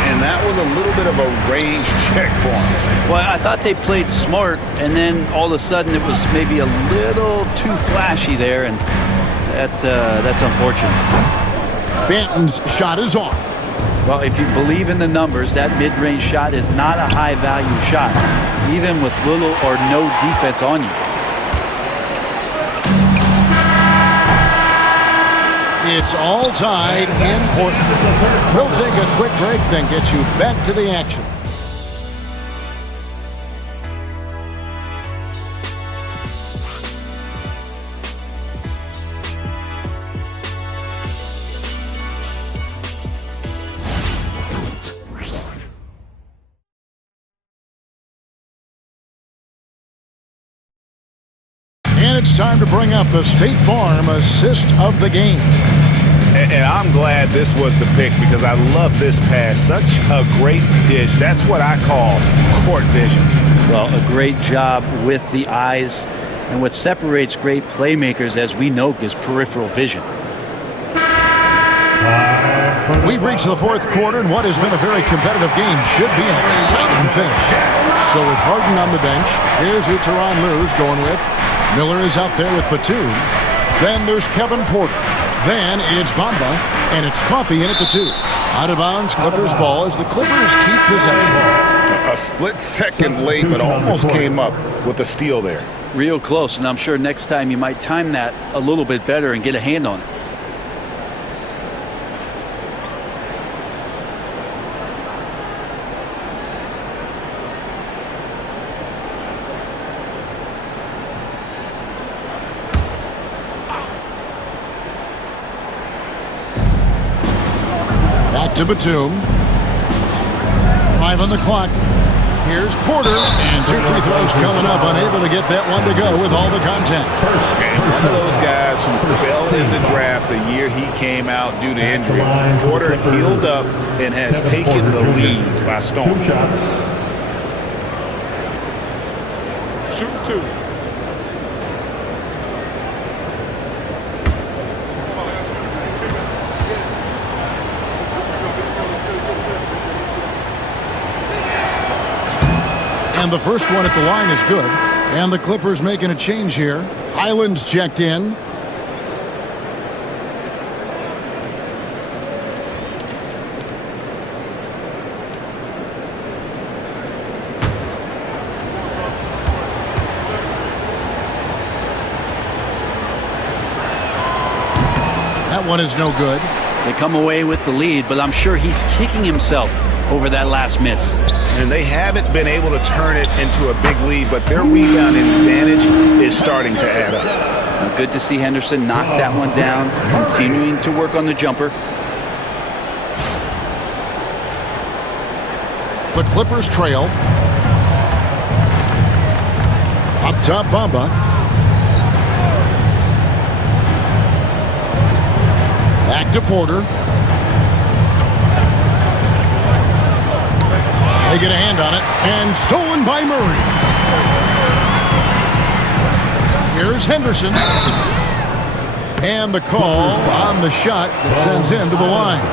And that was a little bit of a range check for him. Well, I thought they played smart, and then all of a sudden it was maybe a little too flashy there, and that's unfortunate. Banton's shot is off. Well, if you believe in the numbers, that mid-range shot is not a high-value shot, even with little or no defense on you. It's all tied in Portland. We'll take a quick break, then get you back to the action. And it's time to bring up the State Farm assist of the game. And I'm glad this was the pick because I love this pass. Such a great dish. That's what I call court vision. Well, a great job with the eyes. And what separates great playmakers, as we know, is peripheral vision. We've reached the fourth quarter, and what has been a very competitive game should be an exciting finish. So with Harden on the bench, here's who Tyronn Lue's going with. Miller is out there with Batum. Then there's Kevin Porter. Then it's Bamba, and it's Coffey in at the 2. Out of bounds, Clippers ball as the Clippers keep possession. A split second late, but almost came up with a steal there. Real close, and I'm sure next time you might time that a little bit better and get a hand on it. To Batum. 5 on the clock. Here's Porter, and 2 free throws coming up, unable to get that one to go with all the contact. And one of those guys who fell in the draft the year he came out due to injury. Porter healed up and has taken the lead by storm. Shoot 2. And the first one at the line is good. And the Clippers making a change here. Highland's checked in. That one is no good. They come away with the lead, but I'm sure he's kicking himself over that last miss. And they haven't been able to turn it into a big lead, but their rebounding advantage is starting to add up. Well, good to see Henderson knock that one down, continuing to work on the jumper. The Clippers trail. Up top, Bamba. Back to Porter. They get a hand on it, and stolen by Murray. Here's Henderson. And the call on the shot that sends him to the line.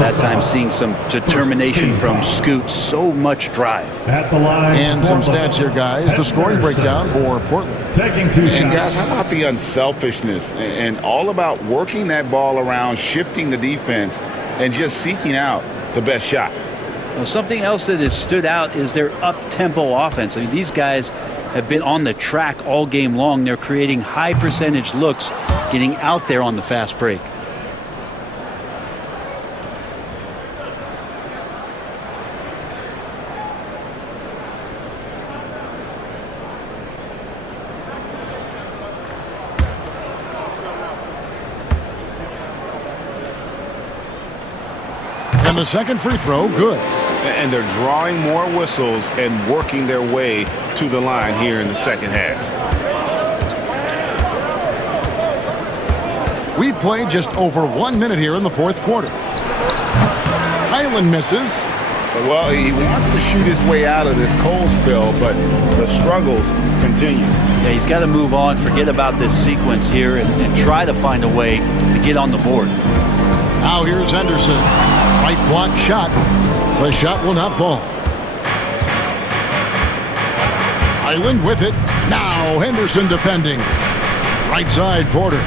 That time seeing some determination from Scoot, so much drive. At the line. And some stats here, guys. The scoring breakdown for Portland. Taking 2 shots. And guys, how about the unselfishness and all about working that ball around, shifting the defense, and just seeking out the best shot. Well, something else that has stood out is their up-tempo offense. I mean, these guys have been on the track all game long. They're creating high percentage looks, getting out there on the fast break. And the second free throw, good. And they're drawing more whistles and working their way to the line here in the second half. We played just over 1 minute here in the fourth quarter. Highland misses. Well, he wants to shoot his way out of this cold spell, but the struggles continue. Yeah, he's got to move on, forget about this sequence here, and try to find a way to get on the board. Now here's Henderson. Right block shot. The shot will not fall. Highland with it. Now Henderson defending. Right side, Porter.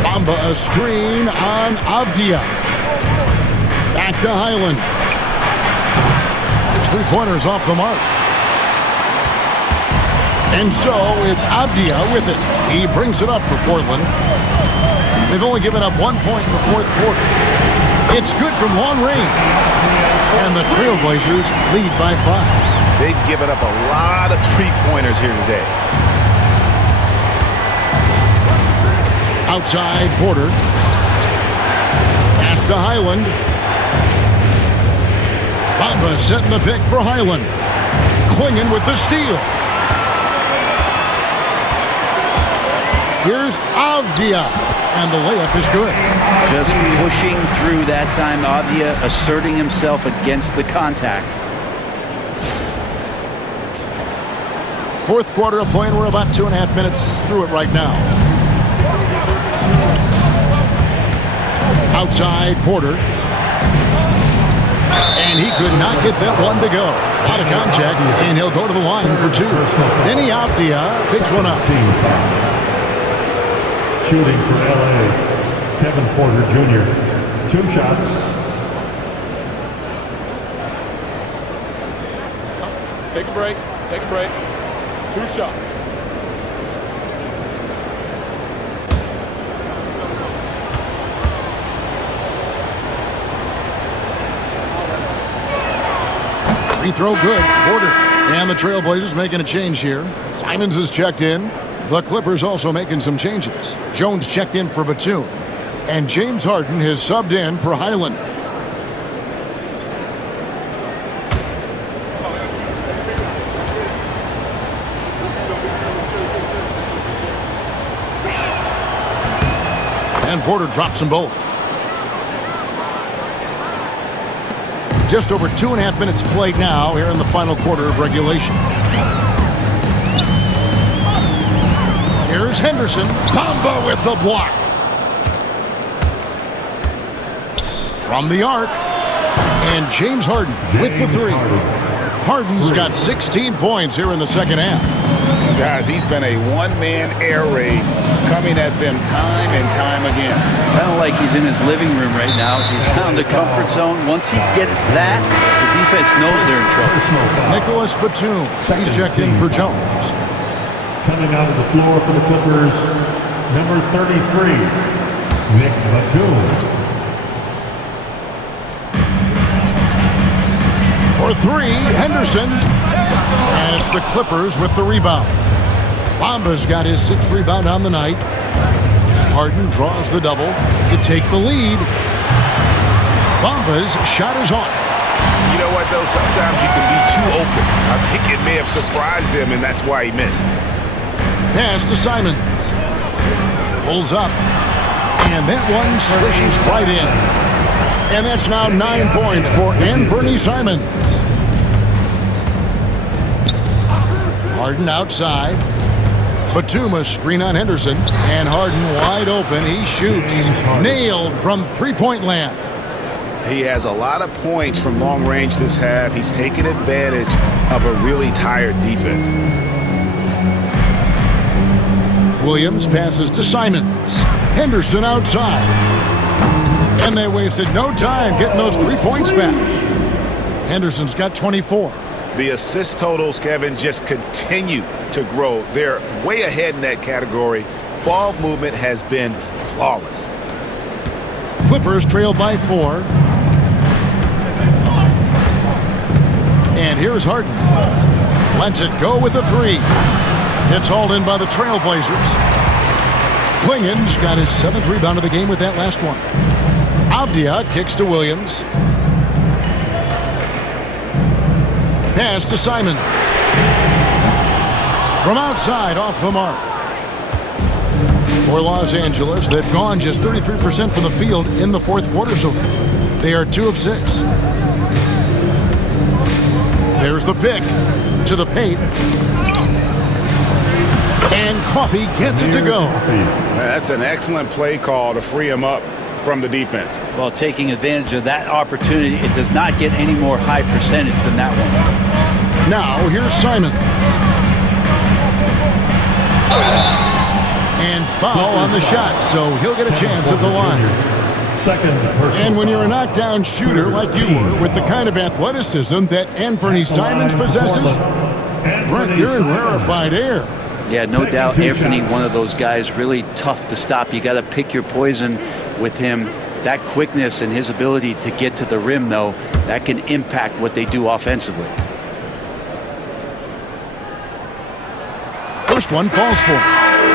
Bamba a screen on Avdia. Back to Highland. His 3-pointers off the mark. And so it's Avdia with it. He brings it up for Portland. They've only given up 1 point in the fourth quarter. It's good from long range. And the Trailblazers lead by 5. They've given up a lot of 3-pointers here today. Outside, Porter. Pass to Highland. Bamba setting the pick for Highland. Clinging with the steal. Here's Avdia. And the layup is good. Just pushing through that time. Avdia asserting himself against the contact. Fourth quarter of play, and we're about 2.5 minutes through it right now. Outside, Porter. And he could not get that one to go. Out of contact, and he'll go to the line for 2. Denny Avdia picks one up. Shooting for LA, Kevin Porter Jr. 2 shots. Take a break. Take a break. 2 shots. Free throw good. Porter. And the Trailblazers making a change here. Simons is checked in. The Clippers also making some changes. Jones checked in for Batum. And James Harden has subbed in for Highland. And Porter drops them both. Just over 2.5 minutes played now here in the final quarter of regulation. Here's Henderson. Bamba with the block. From the arc. And James Harden with the three. Harden's got 16 points here in the second half. Guys, he's been a one-man air raid coming at them time and time again. Kind of like he's in his living room right now. He's found the comfort zone. Once he gets that, the defense knows they're in trouble. Nicholas Batum. He's checked in for Jones. Coming out of the floor for the Clippers, number 33, Nick Batum. For three, Henderson. And it's the Clippers with the rebound. Bamba's got his 6th rebound on the night. Harden draws the double to take the lead. Bamba's shot is off. You know what, though? Sometimes you can be too open. I think it may have surprised him, and that's why he missed. Pass to Simons. Pulls up. And that one swishes right in. And that's now 9 points for Anthony Simons. Harden outside. Batum a screen on Henderson. And Harden wide open. He shoots. Nailed from three-point land. He has a lot of points from long range this half. He's taken advantage of a really tired defense. Williams passes to Simons. Henderson outside. And they wasted no time getting those 3 points back. Henderson's got 24. The assist totals, Kevin, just continue to grow. They're way ahead in that category. Ball movement has been flawless. Clippers trail by 4. And here's Harden. Lets it go with a 3. It's hauled in by the Trailblazers. Klingen's got his 7th rebound of the game with that last one. Avdia kicks to Williams. Pass to Simons. From outside, off the mark. For Los Angeles, they've gone just 33% from the field in the 4th quarter so far. They are 2 of 6. There's the pick to the paint. And Coffey gets it to go. That's an excellent play call to free him up from the defense. Well, taking advantage of that opportunity, it does not get any more high percentage than that one. Now, here's Simon. And foul on the shot, so he'll get a chance at the line. And when you're a knockdown shooter like you were, with the kind of athleticism that Anthony Simons possesses, Brent, you're in rarefied air. Yeah, no doubt Anthony, one of those guys, really tough to stop. You got to pick your poison with him. That quickness and his ability to get to the rim, though, that can impact what they do offensively. First one falls for him.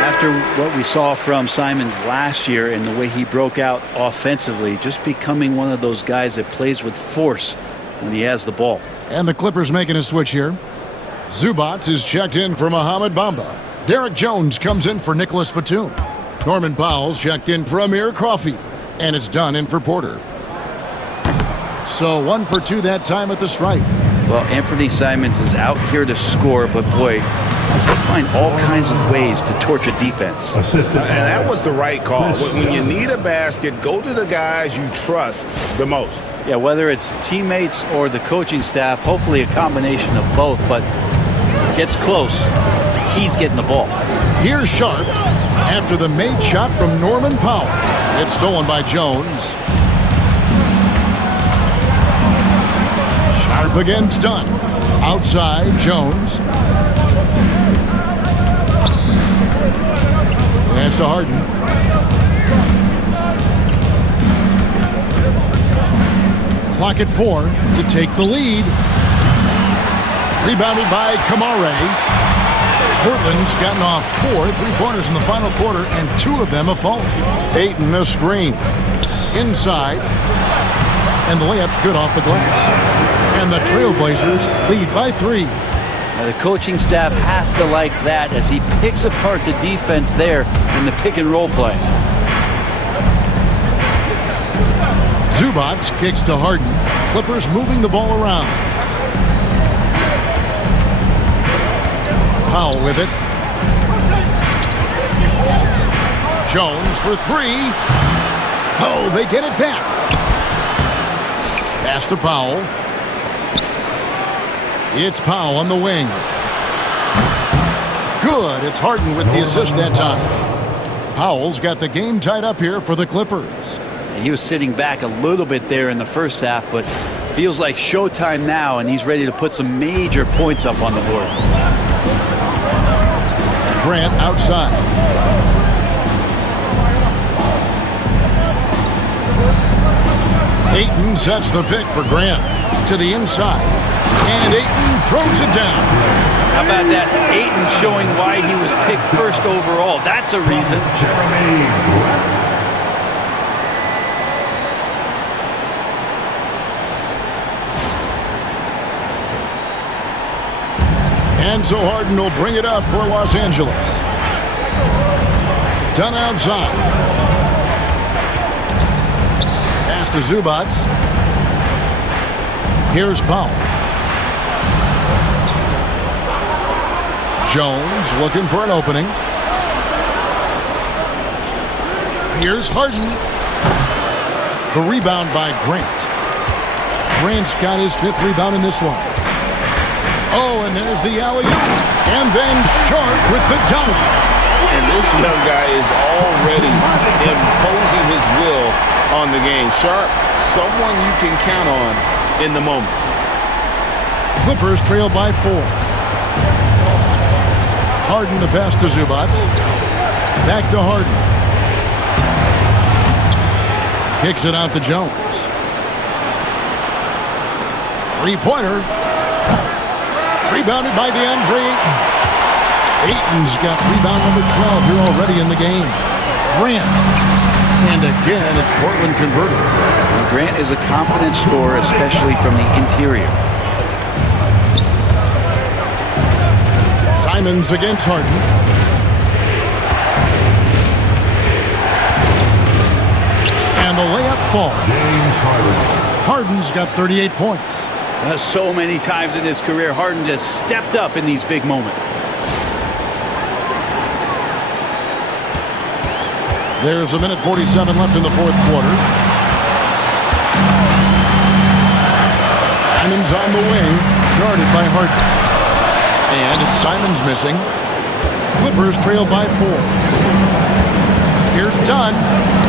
After what we saw from Simons last year and the way he broke out offensively, just becoming one of those guys that plays with force when he has the ball. And the Clippers making a switch here. Zubac is checked in for Mohamed Bamba. Derek Jones comes in for Nicholas Batum. Norman Powell's checked in for Amir Coffey. And it's done in for Porter. So 1 for 2 that time at the stripe. Well, Anthony Simons is out here to score, but boy, does he find all kinds of ways to torch a defense. And that was the right call. When you need a basket, go to the guys you trust the most. Yeah, whether it's teammates or the coaching staff, hopefully a combination of both, but gets close, he's getting the ball. Here's Sharp after the made shot from Norman Powell. It's stolen by Jones. Sharp against Dunn. Outside, Jones. Pass to Harden. Clock at 4 to take the lead. Rebounded by Kamare. Portland's gotten off 4 3-pointers in the final quarter, and 2 of them have fallen. Ayton a screen. Inside. And the layup's good off the glass. And the Trailblazers lead by 3. Now the coaching staff has to like that as he picks apart the defense there in the pick and roll play. Zubac kicks to Harden. Clippers moving the ball around. Powell with it. Jones for three. Oh, they get it back. Pass to Powell. It's Powell on the wing. Good. It's Harden with the assist that time. Powell's got the game tied up here for the Clippers. He was sitting back a little bit there in the first half, but feels like showtime now, and he's ready to put some major points up on the board. Grant outside. Ayton sets the pick for Grant to the inside. And Ayton throws it down. How about that? Ayton showing why he was picked first overall. That's a reason. And so Harden will bring it up for Los Angeles. Done outside. Pass to Zubac. Here's Powell. Jones looking for an opening. Here's Harden. The rebound by Grant. Grant's got his 5th rebound in this one. Oh, and there's the alley-oop. And then Sharp with the dunk. And this young guy is already imposing his will on the game. Sharp, someone you can count on in the moment. Clippers trail by 4. Harden the pass to Zubac. Back to Harden. Kicks it out to Jones. Three-pointer. Rebounded by DeAndre Ayton. Ayton's got rebound number 12 here already in the game. Grant. And again, it's Portland converted. Grant is a confident scorer, especially from the interior. Simons against Harden. And the layup falls. Harden's got 38 points. So many times in his career, Harden just stepped up in these big moments. There's a minute 47 left in the 4th quarter. Simons on the wing, guarded by Harden. And it's Simons missing. Clippers trail by 4. Here's Dunn.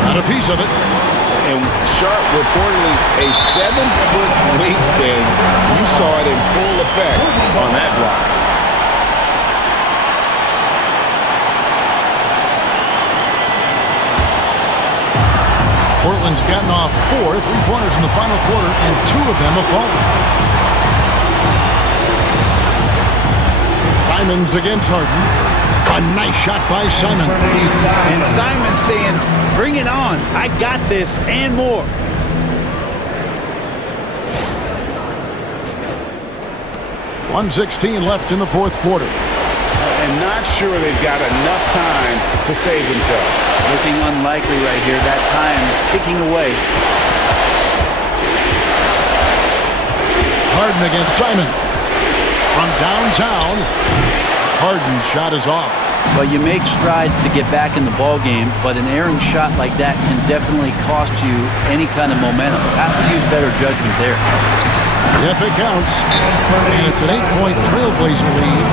Got a piece of it. And Sharp reportedly a 7-foot wingspan. You saw it in full effect on that block. Portland's gotten off 4 3-pointers in the final quarter, and 2 of them have fallen. Simons against Harden. A nice shot by Simons. And Simons saying, bring it on. I got this and more. .116 left in the 4th quarter. And not sure they've got enough time to save themselves. Looking unlikely right here. That time ticking away. Harden against Simon. From downtown, Harden's shot is off. Well, you make strides to get back in the ball game, but an errant shot like that can definitely cost you any kind of momentum. Have to use better judgment there. Yep, it counts. And it's an 8-point Trailblazer lead.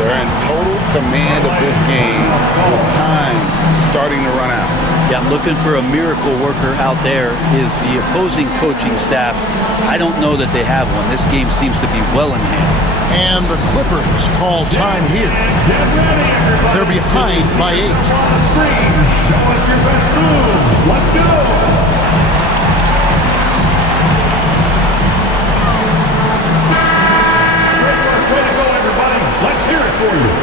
They're in total command of this game with time starting to run out. Yeah, looking for a miracle worker out there is the opposing coaching staff. I don't know that they have one. This game seems to be well in hand. And the Clippers call time here. They're behind by 8. Show us your best moves. Let's go. Way to go, everybody. Let's hear it for you.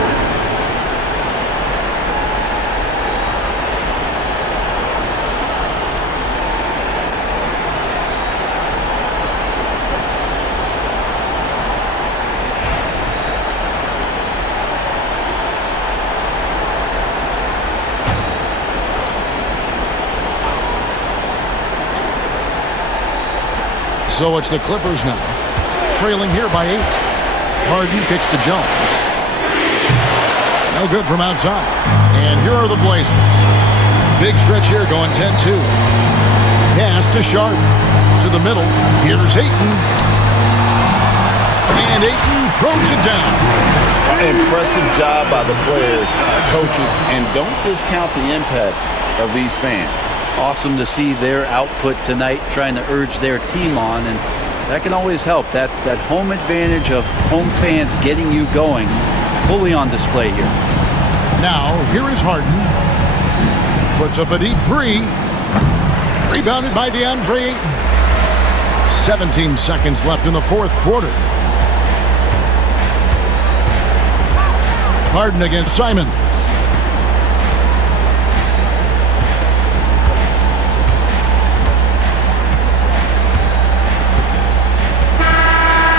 So it's the Clippers now, trailing here by 8. Harden kicks to Jones. No good from outside. And here are the Blazers. Big stretch here going 10-2. Pass to Sharp. To the middle. Here's Ayton. And Ayton throws it down. Impressive job by the players, coaches, and don't discount the impact of these fans. Awesome to see their output tonight, trying to urge their team on, and that can always help. That home advantage of home fans getting you going, fully on display here. Now, here is Harden. Puts up a deep three. Rebounded by DeAndre Ayton. 17 seconds left in the fourth quarter. Harden against Simon.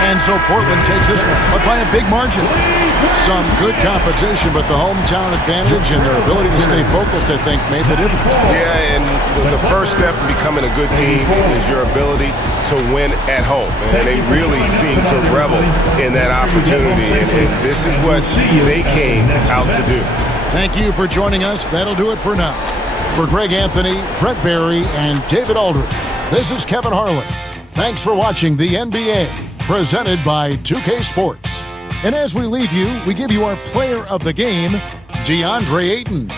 And so Portland takes this one, but by a big margin. Some good competition, but the hometown advantage and their ability to stay focused, I think, made the difference. Yeah, and the first step in becoming a good team is your ability to win at home. And they really seem to revel in that opportunity, and this is what they came out to do. Thank you for joining us. That'll do it for now. For Greg Anthony, Brett Barry, and David Aldridge, this is Kevin Harlan. Thanks for watching the NBA, presented by 2K Sports. And as we leave you, we give you our player of the game, DeAndre Ayton.